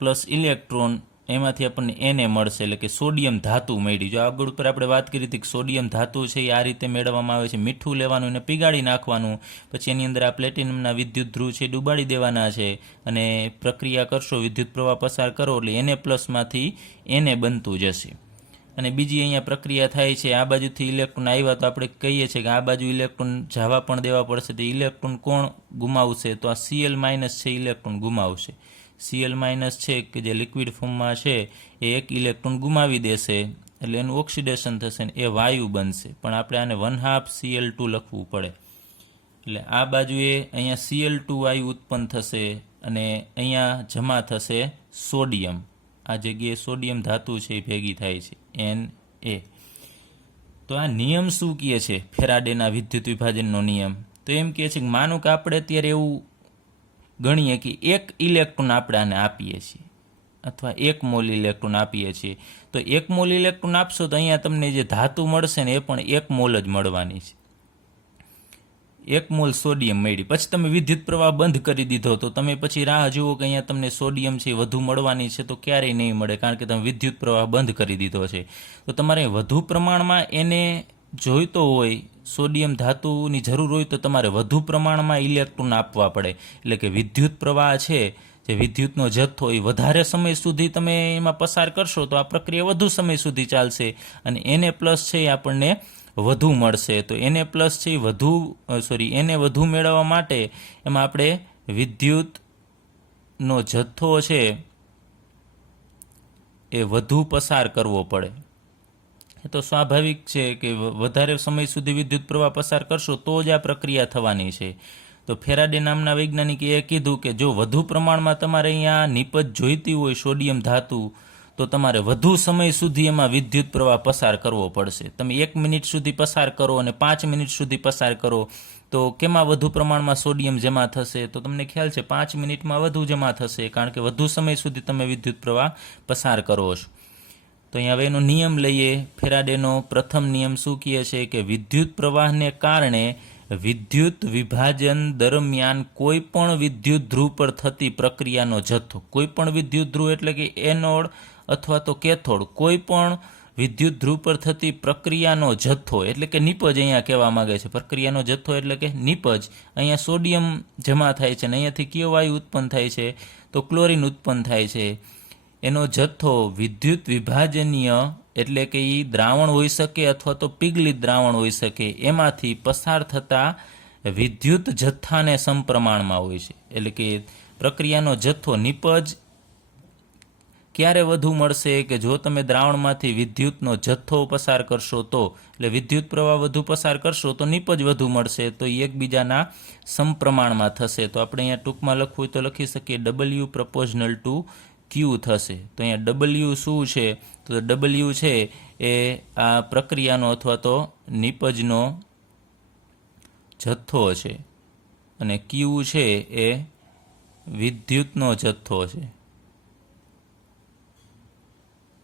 પ્લસ ઇલેક્ટ્રોન, એમાંથી આપણને Na મળશે, એટલે કે સોડિયમ ધાતુ મળી. જો આગળ ઉપર આપણે વાત કરી હતી કે સોડિયમ ધાતુ છે એ આ રીતે મેળવવામાં આવે છે. મીઠું લેવાનું, એને પીગાળી નાખવાનું, પછી એની અંદર આ પ્લેટિનમના વિદ્યુત ધ્રુવ છે ડૂબાડી દેવાના છે અને પ્રક્રિયા કરશો, વિદ્યુત પ્રવાહ પસાર કરો એટલે Na પ્લસમાંથી Na બનતું જશે. અને બીજી અહીંયા પ્રક્રિયા થાય છે, આ બાજુથી ઇલેક્ટ્રોન આવ્યા તો આપણે કહીએ છીએ કે આ બાજુ ઇલેક્ટ્રોન જવા પણ દેવા પડશે. તો ઇલેક્ટ્રોન કોણ ગુમાવશે? તો આ Cl માઇનસ છે ઇલેક્ટ્રોન ગુમાવશે. Cl માઇનસ છે કે જે લિક્વિડ ફોર્મમાં છે એ એક ઇલેક્ટ્રોન ગુમાવી દેશે, એટલે એનું ઓક્સિડેશન થશે ને એ વાયુ બનશે. પણ આપણે આને 1/2 Cl2 લખવું પડે. એટલે આ બાજુએ અહીંયા Cl2 વાયુ ઉત્પન્ન થશે અને અહીંયા જમા થશે સોડિયમ. આ જગ્યાએ સોડિયમ ધાતુ છે એ ભેગી થાય છે Na. તો આ નિયમ શું કહે છે? ફેરાડેના વિદ્યુત વિભાજનનો નિયમ તો એમ કહે છે કે માનો કે આપણે અત્યારે એવું ગણીએ કે 1 ઇલેક્ટ્રોન આપણે આને આપીએ છીએ, અથવા 1 મોલ ઇલેક્ટ્રોન આપીએ છીએ. તો 1 મોલ ઇલેક્ટ્રોન આપશો તો અહીંયા તમને જે ધાતુ મળશે ને એ પણ 1 મોલ જ મળવાની છે. 1 મોલ સોડિયમ મળી. પછી તમે વિદ્યુત પ્રવાહ બંધ કરી દીધો તો તમે પછી રાહ જુઓ કે અહીંયા તમને સોડિયમ છે વધુ મળવાની છે, તો ક્યારેય નહીં મળે, કારણ કે તમે વિદ્યુત પ્રવાહ બંધ કરી દીધો છે. તો તમારે વધુ પ્રમાણમાં એને જોઈતો હોય, સોડિયમ ધાતુની જરૂર હોય તો તમારે વધુ પ્રમાણમાં ઇલેક્ટ્રોન આપવા પડે. એટલે કે વિદ્યુત પ્રવાહ છે, જે વિદ્યુતનો જથ્થો એ વધારે સમય સુધી તમે એમાં પસાર કરશો તો આ પ્રક્રિયા વધુ સમય સુધી ચાલશે અને Na પ્લસ છે એ આપણને વધુ મળશે. તો Na પ્લસ છે એ Na વધુ મેળવવા માટે એમાં આપણે વિદ્યુતનો જથ્થો છે એ વધુ પસાર કરવો પડે. એ તો સ્વાભાવિક છે કે વધારે સમય સુધી વિદ્યુત પ્રવાહ પસાર કરશો તો જ આ પ્રક્રિયા થવાની છે. તો ફેરાડે નામના વૈજ્ઞાનિકે એ કીધું કે જો વધુ પ્રમાણમાં તમારે અહીંયા નિપજ જોઈતી હોય સોડિયમ ધાતુ, તો તમારે વધુ સમય સુધી એમાં વિદ્યુત પ્રવાહ પસાર કરવો પડશે. તમે 1 મિનિટ સુધી પસાર કરો અને 5 મિનિટ સુધી પસાર કરો તો કેમાં વધુ પ્રમાણમાં સોડિયમ જમા થશે? તો તમને ખ્યાલ છે 5 મિનિટમાં વધુ જમા થશે, કારણ કે વધુ સમય સુધી તમે વિદ્યુત પ્રવાહ પસાર કરો છો. તો અહીંયા હવે એનો નિયમ લઈએ. ફેરાડેનો પ્રથમ નિયમ શું કહે છે કે વિદ્યુત પ્રવાહને કારણે વિદ્યુત વિભાજન દરમિયાન કોઈ પણ વિદ્યુત ધ્રુવ પર થતી પ્રક્રિયાનો જથ્થો, કોઈ પણ વિદ્યુત ધ્રુવ એટલે કે એનોડ અથવા તો કેથોડ, કોઈ પણ વિદ્યુત ધ્રુવ પર થતી પ્રક્રિયાનો જથ્થો એટલે કે નિપજ અહીંયા કહેવા માંગે છે. પ્રક્રિયાનો જથ્થો એટલે કે નિપજ. અહીંયા સોડિયમ જમા થાય છે અને અહીંયાથી કયો વાયુ ઉત્પન્ન થાય છે? તો ક્લોરીન ઉત્પન્ન થાય છે. એનો જથ્થો વિદ્યુત વિભાજનીય એટલે કે એ દ્રાવણ હોઈ શકે અથવા તો પીગલિત દ્રાવણ હોઈ શકે, એમાંથી પસાર થતા વિદ્યુત જથ્થાને સમપ્રમાણમાં હોય છે. એટલે કે પ્રક્રિયાનો જથ્થો નિપજ ક્યારે વધુ મળશે? કે જો તમે દ્રાવણમાંથી વિદ્યુતનો જથ્થો પસાર કરશો તો, એટલે વિદ્યુત પ્રવાહ વધુ પસાર કરશો તો નિપજ વધુ મળશે. તો એ એકબીજાના સમપ્રમાણમાં થશે. તો આપણે અહીંયા ટૂંકમાં લખવું હોય તો લખી શકીએ W પ્રપોઝનલ ટુ Q થશે. તો અહીંયા W શું છે? તો W છે એ આ પ્રક્રિયાનો અથવા તો નિપજનો જથ્થો છે અને Q છે એ વિદ્યુતનો જથ્થો છે,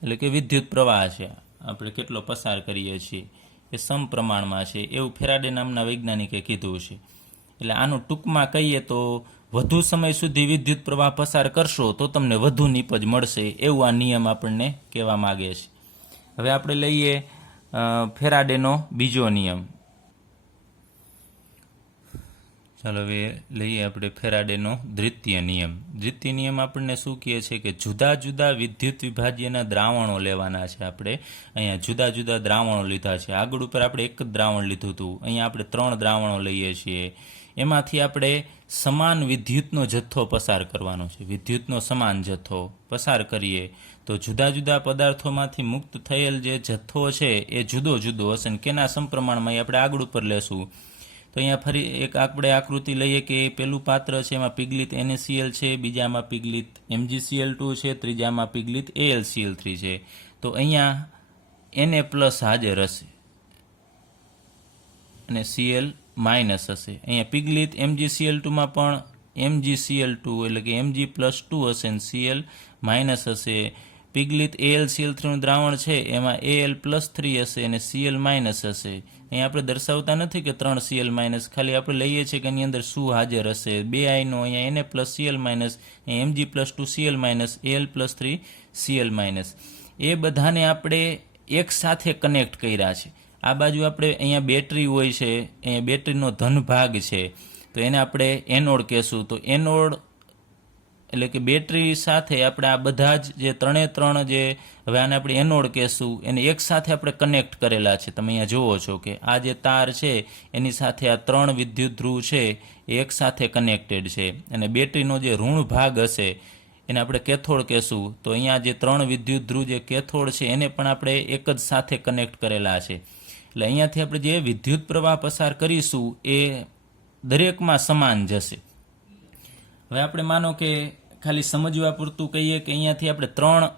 એટલે કે વિદ્યુત પ્રવાહ છે આપણે કેટલો પસાર કરીએ છીએ એ સમપ્રમાણમાં છે એવું ફેરાડે નામના વૈજ્ઞાનિકે કીધું છે. એટલે આનું ટૂંકમાં કહીએ તો વધુ સમય સુધી વિદ્યુત પ્રવાહ પસાર કરશો તો તમને વધુ નીપજ મળશે એવું આ નિયમ આપણને કહેવા માગે છે. હવે આપણે લઈએ ફેરાડેનો બીજો નિયમ. ચાલો હવે લઈએ આપણે ફેરાડેનો દ્વિતીય નિયમ. દ્વિતીય નિયમ આપણને શું કહે છે કે જુદા જુદા વિદ્યુત વિભાજ્યના દ્રાવણો લેવાના છે. આપણે અહીંયા જુદા જુદા દ્રાવણો લીધા છે. આગળ ઉપર આપણે એક જ દ્રાવણ લીધું હતું, અહીંયા આપણે 3 દ્રાવણો લઈએ છીએ. એમાંથી આપણે સમાન વિદ્યુતનો જથ્થો પસાર કરવાનો છે. વિદ્યુતનો સમાન જથ્થો પસાર કરીએ તો જુદા જુદા પદાર્થોમાંથી મુક્ત થયેલ જે જથ્થો છે એ જુદો જુદો હશે ને કેના સમપ્રમાણમાં એ આપણે આગળ ઉપર લેશું. તો અહીંયા ફરી એક આપણે આકૃતિ લઈએ કે પેલું પાત્ર છે એમાં પિગલિત NaCl છે, બીજામાં પિગલિત MgCl2 છે, ત્રીજામાં પિગલિત AlCl3 છે. તો અહીંયા Na+ હાજર હશે અને Cl- હશે. અહીંયા પિગલિત MgCl2માં પણ MgCl2 એટલે કે Mg+2 હશે અને Cl- હશે. પિગલિત AlCl3નું દ્રાવણ છે એમાં Al+3 હશે અને Cl- હશે. અહીંયા આપણે દર્શાવતા નથી કે 3 Cl-, ખાલી આપણે લઈએ છીએ કે એની અંદર શું હાજર હશે. 2 આયનો અહીંયા Na+Cl-, Mg+2 Cl-, Al+3 Cl-. એ બધાને આપણે એક સાથે કનેક્ટ કર્યા છે. આ બાજુ આપણે અહીંયા બેટરી હોય છે, અહીંયા બેટરીનો ધન ભાગ છે તો એને આપણે એનોડ કહેશું. તો એનોડ એટલે કે બેટરી સાથે આપણે આ બધા જ જે 3 જે હવે આને આપણે એનોડ કહેશું એને એક સાથે આપણે કનેક્ટ કરેલા છે. તમે અહીંયા જુઓ છો કે આ જે તાર છે એની સાથે આ 3 વિદ્યુત ધ્રુવ છે એ એક સાથે કનેક્ટેડ છે અને બેટરીનો જે ઋણ ભાગ હશે એને આપણે કેથોડ કહેશું. તો અહીંયા જે 3 વિદ્યુત ધ્રુવ જે કેથોડ છે એને પણ આપણે એક જ સાથે કનેક્ટ કરેલા છે. એટલે અહીંયાથી આપણે જે વિદ્યુત પ્રવાહ પસાર કરીશું એ દરેકમાં સમાન જશે. હવે આપણે માનો કે ખાલી સમજવા પૂરતું કહીએ કે અહીંયાથી આપણે 3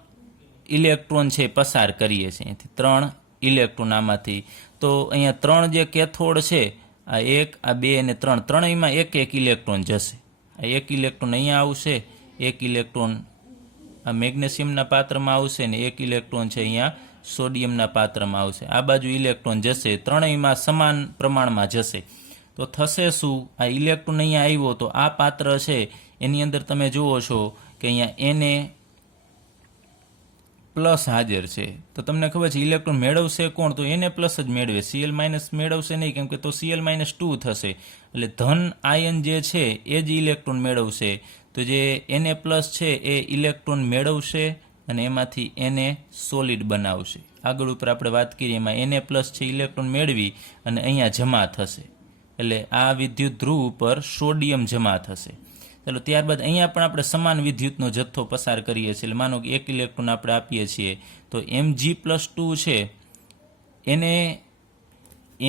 ઇલેક્ટ્રોન છે પસાર કરીએ છીએ, અહીંયાથી 3 ઇલેક્ટ્રોન આમાંથી. તો અહીંયા 3 જે કેથોડ છે આ 1, આ 2 અને 3, ત્રણેયમાં એક ઇલેક્ટ્રોન જશે. આ 1 ઇલેક્ટ્રોન અહીંયા આવશે, 1 ઇલેક્ટ્રોન આ મેગ્નેશિયમના પાત્રમાં આવશે ને 1 ઇલેક્ટ્રોન છે અહીંયા સોડિયમના પાત્રમાં આવશે. આ બાજુ ઇલેક્ટ્રોન જશે, ત્રણેયમાં સમાન પ્રમાણમાં જશે. તો થશે શું, આ ઇલેક્ટ્રોન અહીંયા આવ્યો તો આ પાત્ર છે એની અંદર તમે જુઓ છો કે અહીંયા Na+ હાજર છે. તો તમને ખબર છે ઇલેક્ટ્રોન મેળવશે કોણ, તો Na+ જ મેળવે, Cl- મેળવશે નહીં, કેમ કે તો Cl-2 થશે. એટલે ધન આયન જે છે એ જ ઇલેક્ટ્રોન મેળવશે. તો જે Na+ છે એ ઇલેક્ટ્રોન મેળવશે અને એમાંથી Na સોલિડ બનાવશે. આગળ ઉપર આપણે વાત કરીએ એમાં Na+ છે ઇલેક્ટ્રોન મેળવી અને અહીંયા જમા થશે. એટલે આ વિદ્યુત ધ્રુવ ઉપર સોડિયમ જમા થશે. ચાલો ત્યારબાદ અહીંયા પણ આપણે સમાન વિદ્યુતનો જથ્થો પસાર કરીએ છીએ. એટલે માનો કે 1 ઇલેક્ટ્રોન આપણે આપીએ છીએ તો Mg+2 છે એને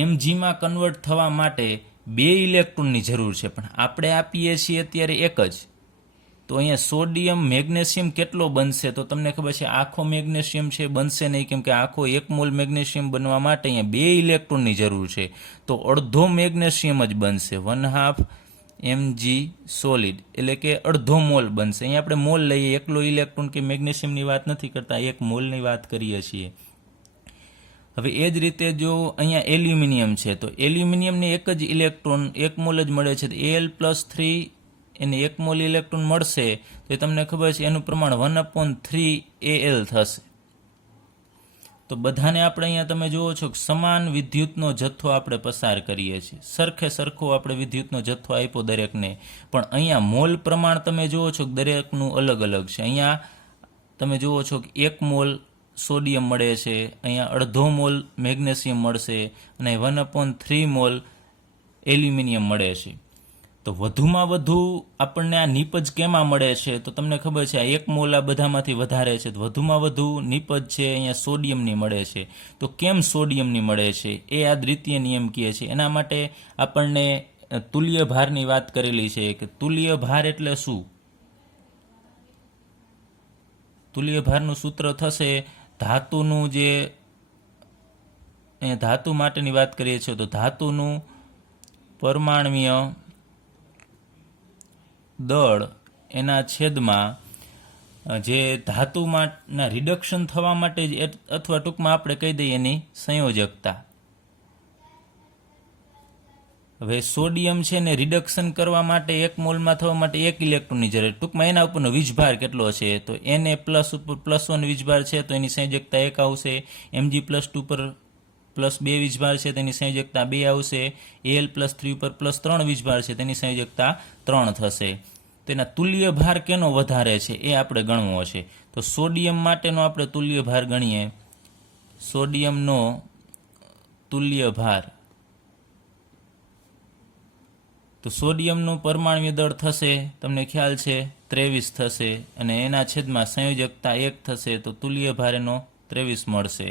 Mgમાં કન્વર્ટ થવા માટે 2 ઇલેક્ટ્રોનની જરૂર છે, પણ આપણે આપીએ છીએ અત્યારે એક જ. તો અહીંયા સોડિયમ મેગ્નેશિયમ કેટલો બનશે, તો તમને ખબર છે આખો મેગ્નેશિયમ છે બનશે નહીં, કેમ કે આખો 1 મોલ મેગ્નેશિયમ બનવા માટે અહીંયા 2 ઇલેક્ટ્રોનની જરૂર છે. તો અડધો મેગ્નેશિયમ જ બનશે, 1/2 Mg સોલિડ, એટલે કે અડધો મોલ બનશે. અહીંયા આપણે મોલ લઈએ, એકલો ઇલેક્ટ્રોન કે મેગ્નેશિયમની વાત નથી કરતા, 1 મોલની વાત કરીએ છીએ. હવે એ જ રીતે જો અહીંયા એલ્યુમિનિયમ છે તો એલ્યુમિનિયમને એક જ ઇલેક્ટ્રોન 1 મોલ જ મળે છે, તો Al+3 એને 1 મોલ ઇલેક્ટ્રોન મળશે તો તમને ખબર છે એનું પ્રમાણ 1/3 Al થશે. તો બધાને આપણે અહીંયા તમે જુઓ છો કે સમાન વિદ્યુતનો જથ્થો આપણે પસાર કરીએ છીએ, સરખો આપણે વિદ્યુતનો જથ્થો આપ્યો દરેકને, પણ અહીંયા મોલ પ્રમાણ તમે જુઓ છો કે દરેકનું અલગ અલગ છે. અહીંયા તમે જુઓ છો કે 1 મોલ સોડિયમ મળે છે, અહીંયા અડધો મોલ મેગ્નેશિયમ મળશે અને 1/3 મોલ એલ્યુમિનિયમ મળે છે. તો વધુમાં વધુ આપણને આ નીપજ કેમાં મળે છે, તો તમને ખબર છે આ 1 મોલ આ બધામાંથી વધારે છે, તો વધુમાં વધુ નીપજ છે અહીંયા સોડિયમની મળે છે. તો કેમ સોડિયમની મળે છે એ આ દ્વિતીય નિયમ કહે છે. એના માટે આપણને તુલ્ય ભારની વાત કરેલી છે કે તુલ્ય ભાર એટલે શું. તુલ્ય ભારનું સૂત્ર થશે ધાતુનું જે ધાતુ માટેની વાત કરીએ છીએ તો ધાતુનું પરમાણ્વીય દળ એના છેદમાં જે ધાતુમાંના રિડક્શન થવા માટે અથવા ટૂંકમાં આપણે કહી દઈએ એની સંયોજકતા, હવે સોડિયમ છે ને રિડક્શન કરવા માટે 1 મોલમાં થવા માટે 1 ઇલેક્ટ્રોનની જરૂર. ટૂંકમાં એના ઉપરનો વીજભાર કેટલો છે, તો Na પ્લસ ઉપર +1 વીજભાર છે તો એની સંયોજકતા 1 આવશે. Mg+2 પર +2 વીજભાર છે તેની સંયોજકતા 2 આવશે. Al+3 ઉપર +3 વીજભાર છે તેની સંયોજકતા 3 થશે. તેના તુલ્ય ભાર કેનો વધારે છે એ આપણે ગણવો છે. તો સોડિયમ માટેનો આપણે તુલ્ય ભાર ગણીએ. સોડિયમનો તુલ્ય ભાર, તો સોડિયમનું પરમાણ્વીય દળ થશે, તમને ખ્યાલ છે 23 થશે, અને એના છેદમાં સંયોજકતા 1 થશે, તો તુલ્ય ભાર એનો 23 મળશે.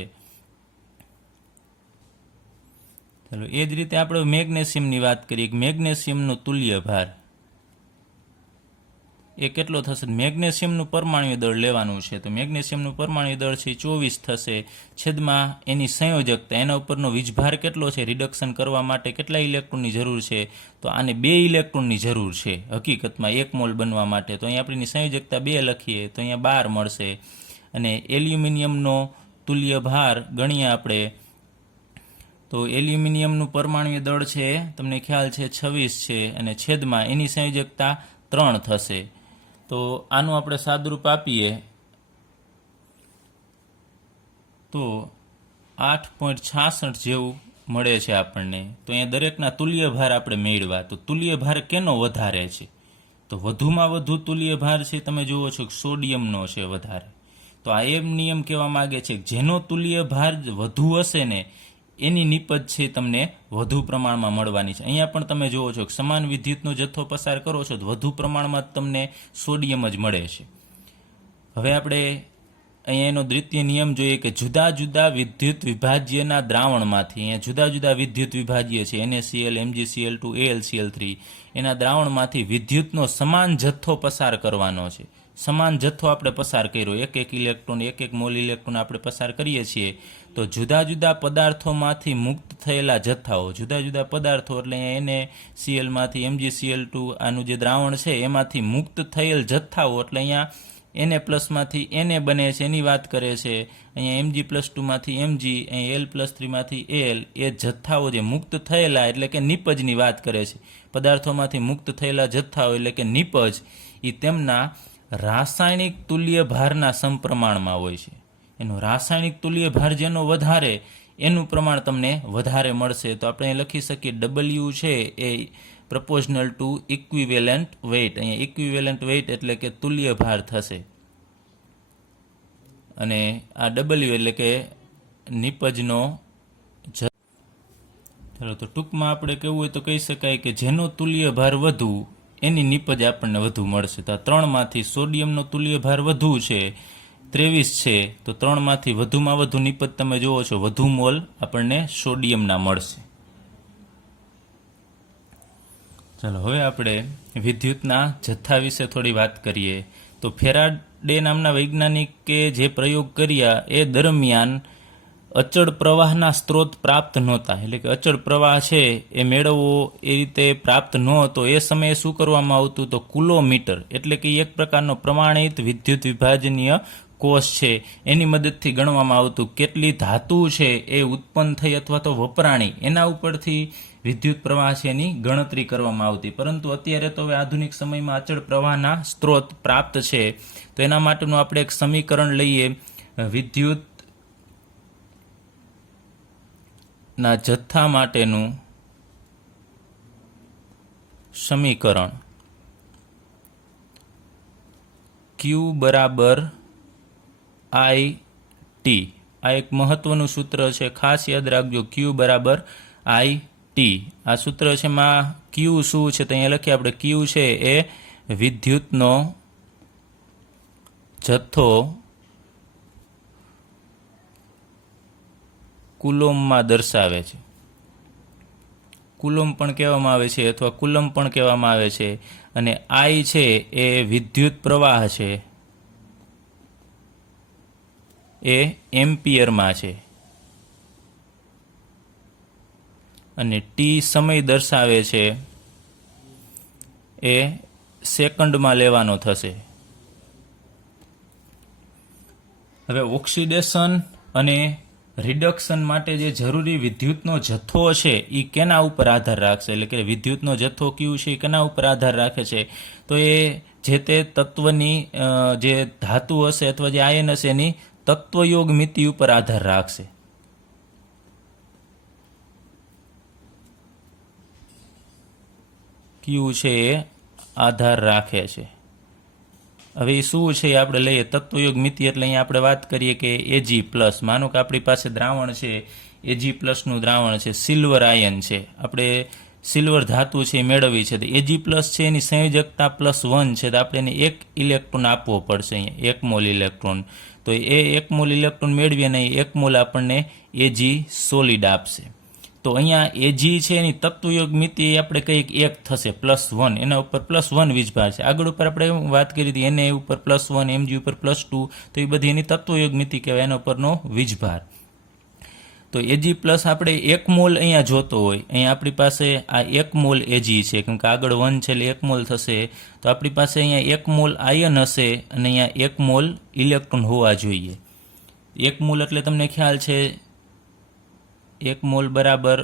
ચાલો એ જ રીતે આપણે મેગ્નેશિયમની વાત કરીએ કે મેગ્નેશિયમનો તુલ્ય ભાર એ કેટલો થશે. મેગ્નેશિયમનું પરમાણ્વીય દળ લેવાનું છે, તો મેગ્નેશિયમનું પરમાણ્વીય દળ છે 24 થશે, છેદમાં એની સંયોજકતા, એના ઉપરનો વીજભાર કેટલો છે, રિડક્શન કરવા માટે કેટલા ઇલેક્ટ્રોનની જરૂર છે, તો આને 2 ઇલેક્ટ્રોનની જરૂર છે હકીકતમાં 1 મોલ બનવા માટે. તો અહીંયા આપણી સંયોજકતા 2 લખીએ તો અહીંયા 12 મળશે. અને એલ્યુમિનિયમનો તુલ્ય ભાર ગણીએ આપણે, તો એલ્યુમિનિયમનું પરમાણ્વીય દળ છે તમને ખ્યાલ છે 26 છે, અને છેદમાં એની સંયોજકતા 3 થશે. તો આનું આપણે સાદુરૂપ આપીએ તો 8.66 જેવું મળે છે આપણને. તો અહીંયા દરેકના તુલ્ય ભાર આપણે મેળવ્યા. તો તુલ્ય ભાર કેનો વધારે છે, તો વધુમાં વધુ તુલ્ય ભાર છે તમે જુઓ છો કે સોડિયમનો છે વધારે. તો આ એમ નિયમ કહેવા માગે છે કે જેનો તુલ્ય ભાર વધુ હશે ને એની નિપજ છે તમને વધુ પ્રમાણમાં મળવાની છે. અહીંયા પણ તમે જુઓ છો કે સમાન વિદ્યુતનો જથ્થો પસાર કરો છો તો વધુ પ્રમાણમાં તમને સોડિયમ જ મળે છે. હવે આપણે અહીંયા એનો દ્વિતીય નિયમ જોઈએ કે જુદા જુદા વિદ્યુત વિભાજ્યના દ્રાવણમાંથી, અહીંયા જુદા જુદા વિદ્યુત વિભાજ્ય છે NaCl, MgCl2, AlCl3, એના દ્રાવણમાંથી વિદ્યુતનો સમાન જથ્થો પસાર કરવાનો છે. સમાન જથ્થો આપણે પસાર કર્યો, 1 ઇલેક્ટ્રોન 1 મોલ ઇલેક્ટ્રોન આપણે પસાર કરીએ છીએ. તો જુદા જુદા પદાર્થોમાંથી મુક્ત થયેલા જથ્થાઓ, જુદા જુદા પદાર્થો એટલે અહીંયા NaClમાંથી MgCl2 આનું જે દ્રાવણ છે એમાંથી મુક્ત થયેલ જથ્થાઓ, એટલે અહીંયા Na+માંથી Na બને છે એની વાત કરે છે. અહીંયા Mg+2માંથી Mg, અહીંયા Al+3માંથી Al, એ જથ્થાઓ જે મુક્ત થયેલા એટલે કે નિપજની વાત કરે છે. પદાર્થોમાંથી મુક્ત થયેલા જથ્થાઓ એટલે કે નિપજ એ તેમના રાસાયણિક તુલ્ય ભારના સમપ્રમાણમાં હોય છે. એનો રાસાયણિક તુલ્ય ભાર જેનો વધારે એનું પ્રમાણ તમને વધારે મળશે. તો આપણે લખી શકીએ W છે એ પ્રપોઝનલ ટુ ઇક્વિવેલન્ટ વેઇટ. અહીંયા ઇક્વિવેલન્ટ વેઇટ એટલે કે તુલ્ય ભાર થશે, અને આ W એટલે કે નિપજનો. ચાલો તો ટૂંકમાં આપણે કહેવું હોય તો કહી શકાય કે જેનો તુલ્ય ભાર વધુ એની નિપજ આપણને વધુ મળશે. તો આ 3માંથી સોડિયમનો તુલ્ય ભાર વધુ છે 23 છે, તો 3માંથી વધુમાં વધુ નિપજ તમે જુઓ છો વધુ મોલ આપણને સોડિયમના મળશે. ચાલો હવે આપણે વિદ્યુતના જથ્થા વિશે થોડી વાત કરીએ. તો ફેરાડે નામના વૈજ્ઞાનિકે જે પ્રયોગ કર્યા એ દરમિયાન અચળ પ્રવાહના સ્ત્રોત પ્રાપ્ત નહોતા, એટલે કે અચળ પ્રવાહ છે એ મેળવવો એ રીતે પ્રાપ્ત ન હતો. એ સમયે શું કરવામાં આવતું, તો કુલોમીટર એટલે કે એક પ્રકારનો પ્રમાણિત વિદ્યુત વિભાજનીય કોષ છે એની મદદથી ગણવામાં આવતું કેટલી ધાતુ છે એ ઉત્પન્ન થઈ અથવા તો વપરાણી, એના ઉપરથી વિદ્યુત પ્રવાહ છે એની ગણતરી કરવામાં આવતી. પરંતુ અત્યારે તો હવે આધુનિક સમયમાં અચળ પ્રવાહના સ્ત્રોત પ્રાપ્ત છે, તો એના માટેનું આપણે એક સમીકરણ લઈએ. વિદ્યુત ના જથ્થા માટેનું સમીકરણ Q બરાબર IT. આ એક મહત્વનું સૂત્ર છે, ખાસ યાદ રાખજો. Q બરાબર IT આ સૂત્ર છે. એમાં Q શું છે તો અહીંયા લખીએ આપણે. Q છે એ વિદ્યુતનો જથ્થો કુલોમ્બમાં દર્શાવે છે. કુલોમ્બ પણ કહેવામાં આવે છે અથવા કુલમ પણ કહેવામાં આવે છે. અને I છે એ વિદ્યુત પ્રવાહ છે, એ એમ્પિયરમાં છે. અને T સમય દર્શાવે છે એ સેકન્ડમાં લેવાનો થશે. હવે ઓક્સિડેશન અને રિડક્શન માટે જે જરૂરી વિદ્યુતનો જથ્થો છે એ કેના ઉપર આધાર રાખશે, એટલે કે વિદ્યુતનો જથ્થો કયું છે એ કેના ઉપર આધાર રાખે છે, તો એ જે તે તત્વની જે ધાતુ હશે અથવા જે આયન હશે એની તત્વયોગ મિતિ ઉપર આધાર રાખશે. કયું છે એ આધાર રાખે છે. હવે એ શું છે એ આપણે લઈએ તત્વયોગ મિતિ, એટલે અહીંયા આપણે વાત કરીએ કે Ag+, માનો કે આપણી પાસે દ્રાવણ છે, Ag+ નું દ્રાવણ છે, સિલ્વર આયન છે, આપણે સિલ્વર ધાતુ છે એ મેળવવી છે, તો Ag+ છે એની સંયોજકતા +1 છે, તો આપણે એને 1 ઇલેક્ટ્રોન આપવો પડશે, અહીંયા 1 મોલ ઇલેક્ટ્રોન. તો એ 1 મોલ ઇલેક્ટ્રોન મેળવીએ અને 1 મોલ આપણને Ag સોલિડ આપશે. તો અહીંયા Ag છે એની તત્વયોગ મિતિ આપણે કહીએ કે 1 થશે, +1, એના ઉપર +1 વીજભાર છે. આગળ ઉપર આપણે વાત કરી હતી Na ઉપર +1, Mg ઉપર +2, તો એ બધી એની તત્વયોગ મિતિ કહેવાય, એના ઉપરનો વીજભાર. તો Ag+ આપણે 1 મોલ અહીંયા જોતો હોય, અહીંયા આપણી પાસે આ 1 મોલ Ag છે, કેમ કે આગળ 1 છે એટલે 1 મોલ થશે, તો આપણી પાસે અહીંયા 1 મોલ આયન હશે અને અહીંયા 1 મોલ ઇલેક્ટ્રોન હોવા જોઈએ. 1 મોલ એટલે તમને ખ્યાલ છે 1 મોલ બરાબર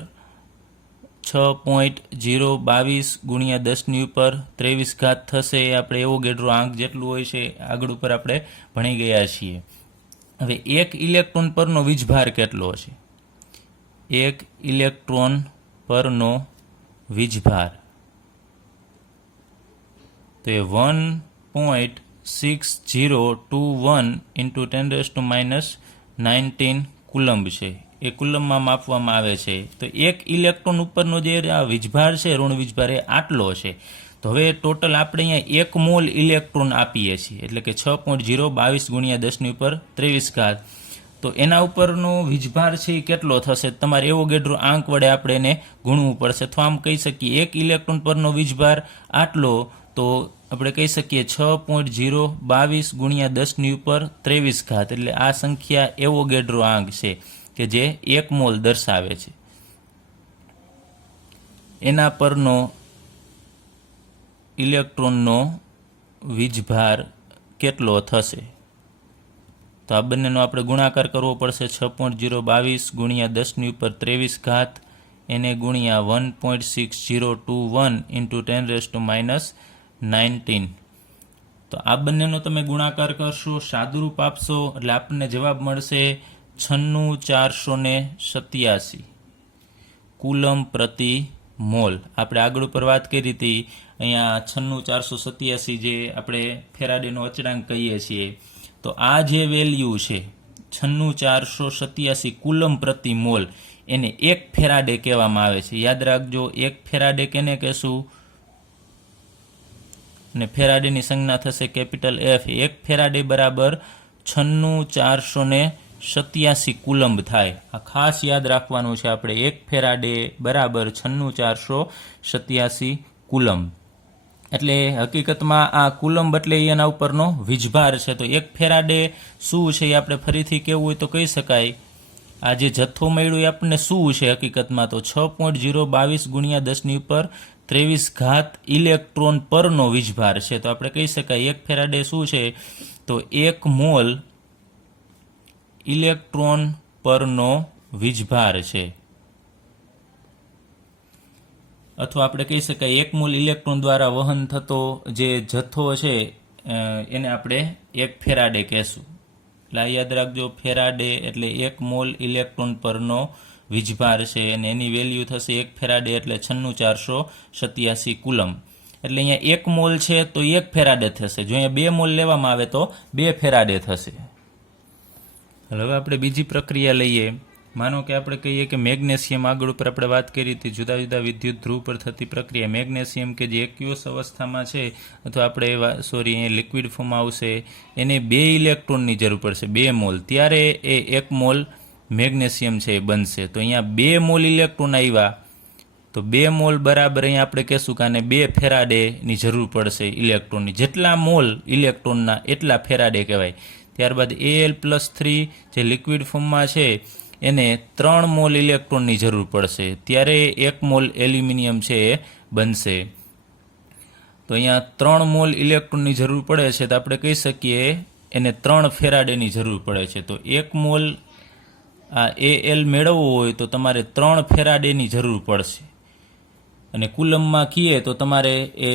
6.022 ગુણ્યા 10⁻23 થશે. આપણે એવોગાડ્રો આંક જેટલું હોય છે આગળ ઉપર આપણે ભણી ગયા છીએ. હવે 1 ઇલેક્ટ્રોન પરનો વીજભાર કેટલો છે? 1 ઇલેક્ટ્રોન પરનો વીજભાર તો એ 1.6021 × 10⁻19 કુલંબ છે. એ કુલમમાં માપવામાં આવે છે. તો 1 ઇલેક્ટ્રોન ઉપરનો જે આ વીજભાર છે, ઋણ વીજભાર, એ આટલો છે. તો હવે ટોટલ આપણે અહીંયા 1 મોલ ઇલેક્ટ્રોન આપીએ છીએ, એટલે કે 6.022 ગુણ્યા 10⁻23. તો એના ઉપરનો વીજભાર છે એ કેટલો થશે? તમારે એવોગાડ્રો આંક વડે આપણે એને ગુણવું પડશે. તો આમ કહી શકીએ 1 ઇલેક્ટ્રોન પરનો વીજભાર આટલો, તો આપણે કહી શકીએ 6.022 ગુણ્યા 10⁻23, એટલે આ સંખ્યા એવોગાડ્રો આંક છે કે જે 1 મોલ દર્શાવે છે. એના પરનો ઇલેક્ટ્રોનનો વીજભાર કેટલો થશે? તો આ બંનેનો આપણે ગુણાકાર કરવો પડશે. 6.022 ગુણ્યા 10⁻23 એને ગુણ્યા 1.6021 × 10⁻19. તો આ બંનેનો તમે ગુણાકાર કરશો, સાદુરૂપ આપશો એટલે આપણને જવાબ મળશે 96487 કુલમ પ્રતિ મોલ. આપણે આગળ ઉપર વાત કરી હતી, અહીંયા 96487 જે આપણે ફેરાડેનો અચળાંક કહીએ છીએ, તો આ જે વેલ્યુ છે 96487 કુલમ પ્રતિ મોલ, એને 1 ફેરાડે કહેવામાં આવે છે. યાદ રાખજો, 1 ફેરાડે કેને કહેશું? અને ફેરાડેની સંજ્ઞા થશે કેપિટલ F. 1 ફેરાડે બરાબર 96487 કુલંબ થાય. આ ખાસ યાદ રાખવાનું છે આપણે. 1 ફેરાડે બરાબર 96487 કુલંબ. એટલે હકીકતમાં આ કુલંબ એટલે એના ઉપરનો વીજભાર છે. તો 1 ફેરાડે શું છે એ આપણે ફરીથી કહેવું હોય તો કહી શકાય, આ જે જથ્થો મળ્યો એ આપણને શું છે હકીકતમાં? તો 6.022 ગુણ્યા 10⁻23 ઇલેક્ટ્રોન પરનો વીજભાર છે. તો આપણે કહી શકાય 1 ફેરાડે શું છે? તો 1 મોલ ઇલેક્ટ્રોન પરનો વીજભાર છે. અથવા આપણે કહી શકાય 1 મોલ ઇલેક્ટ્રોન દ્વારા વહન થતો જે જથ્થો છે એને આપણે 1 ફેરાડે કહેશું. એટલે યાદ રાખજો, ફેરાડે એટલે 1 મોલ ઇલેક્ટ્રોન પરનો વીજભાર છે અને એની વેલ્યુ થશે 1 ફેરાડે એટલે 96487 કુલમ. એટલે અહીંયા 1 મોલ છે તો 1 ફેરાડે થશે. જો અહીંયા 2 મોલ લેવામાં આવે તો 2 ફેરાડે થશે. હવે આપણે બીજી પ્રક્રિયા લઈએ. માનો કે આપણે કહીએ કે મેગ્નેશિયમ, આગળ ઉપર આપણે વાત કરી હતી જુદા જુદા વિદ્યુત ધ્રુવ પર થતી પ્રક્રિયા. મેગ્નેશિયમ કે જે એક્યુઅસ અવસ્થામાં છે, અથવા આપણે એ લિક્વિડ ફોર્મમાં આવશે, એને 2 ઇલેક્ટ્રોનની જરૂર પડશે, 2 મોલ, ત્યારે એ 1 મોલ મેગ્નેશિયમ છે એ બનશે. તો અહીંયા 2 મોલ ઇલેક્ટ્રોન આવ્યા, તો 2 મોલ બરાબર અહીંયા આપણે કહેશું કે આને 2 ફેરાડેની જરૂર પડશે ઇલેક્ટ્રોનની. જેટલા મોલ ઇલેક્ટ્રોનના એટલા ફેરાડે કહેવાય. ત્યારબાદ Al+3 જે લિક્વિડ ફોર્મમાં છે એને 3 મોલ ઇલેક્ટ્રોનની જરૂર પડશે, ત્યારે 1 મોલ એલ્યુમિનિયમ છે એ બનશે. તો અહીંયા 3 મોલ ઇલેક્ટ્રોનની જરૂર પડે છે, તો આપણે કહી શકીએ એને 3 ફેરાડેની જરૂર પડે છે. તો 1 મોલ આ AL મેળવવો હોય તો તમારે 3 ફેરાડેની જરૂર પડશે. અને કુલમમાં કહીએ તો તમારે એ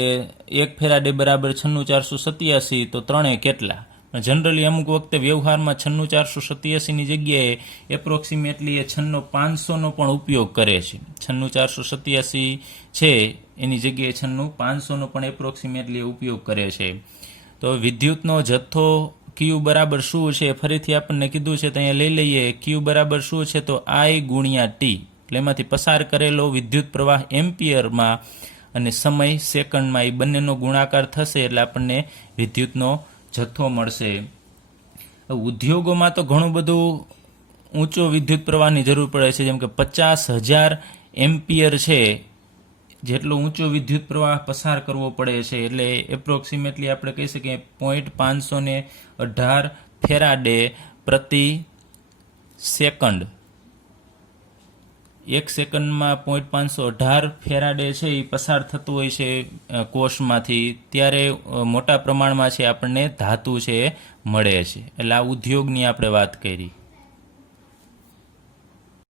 1 ફેરાડે બરાબર 96487, તો 3 કેટલા? જનરલી અમુક વખતે વ્યવહારમાં 96487ની જગ્યાએ એપ્રોક્સિમેટલી એ 96500નો પણ ઉપયોગ કરે છે. 96487 છે એની જગ્યાએ 96500નો પણ એપ્રોક્સિમેટલી ઉપયોગ કરે છે. તો વિદ્યુતનો જથ્થો Q બરાબર શું છે ફરીથી આપણને કીધું છે તો અહીંયા લઈ લઈએ. Q બરાબર શું છે તો I ગુણ્યા T, એટલે એમાંથી પસાર કરેલો વિદ્યુત પ્રવાહ એમ્પિયરમાં અને સમય સેકન્ડમાં, એ બંનેનો ગુણાકાર થશે એટલે આપણને વિદ્યુતનો જથ્થો મળશે. ઉદ્યોગોમાં તો ઘણું બધું ઊંચો વિદ્યુત પ્રવાહની જરૂર પડે છે, જેમ કે 50,000 એમ્પિયર છે જેટલો ઊંચો વિદ્યુત પ્રવાહ પસાર કરવો પડે છે. એટલે એપ્રોક્સિમેટલી આપણે કહી શકીએ 0.518 ફેરાડે પ્રતિ સેકન્ડ. 1 સેકન્ડમાં 0.518 ફેરાડે છે એ પસાર થતું હોય છે કોષમાંથી. ત્યારે મોટા પ્રમાણમાં છે આપણને ધાતુ છે એ મળે છે. એટલે આ ઉદ્યોગની આપણે વાત કરી.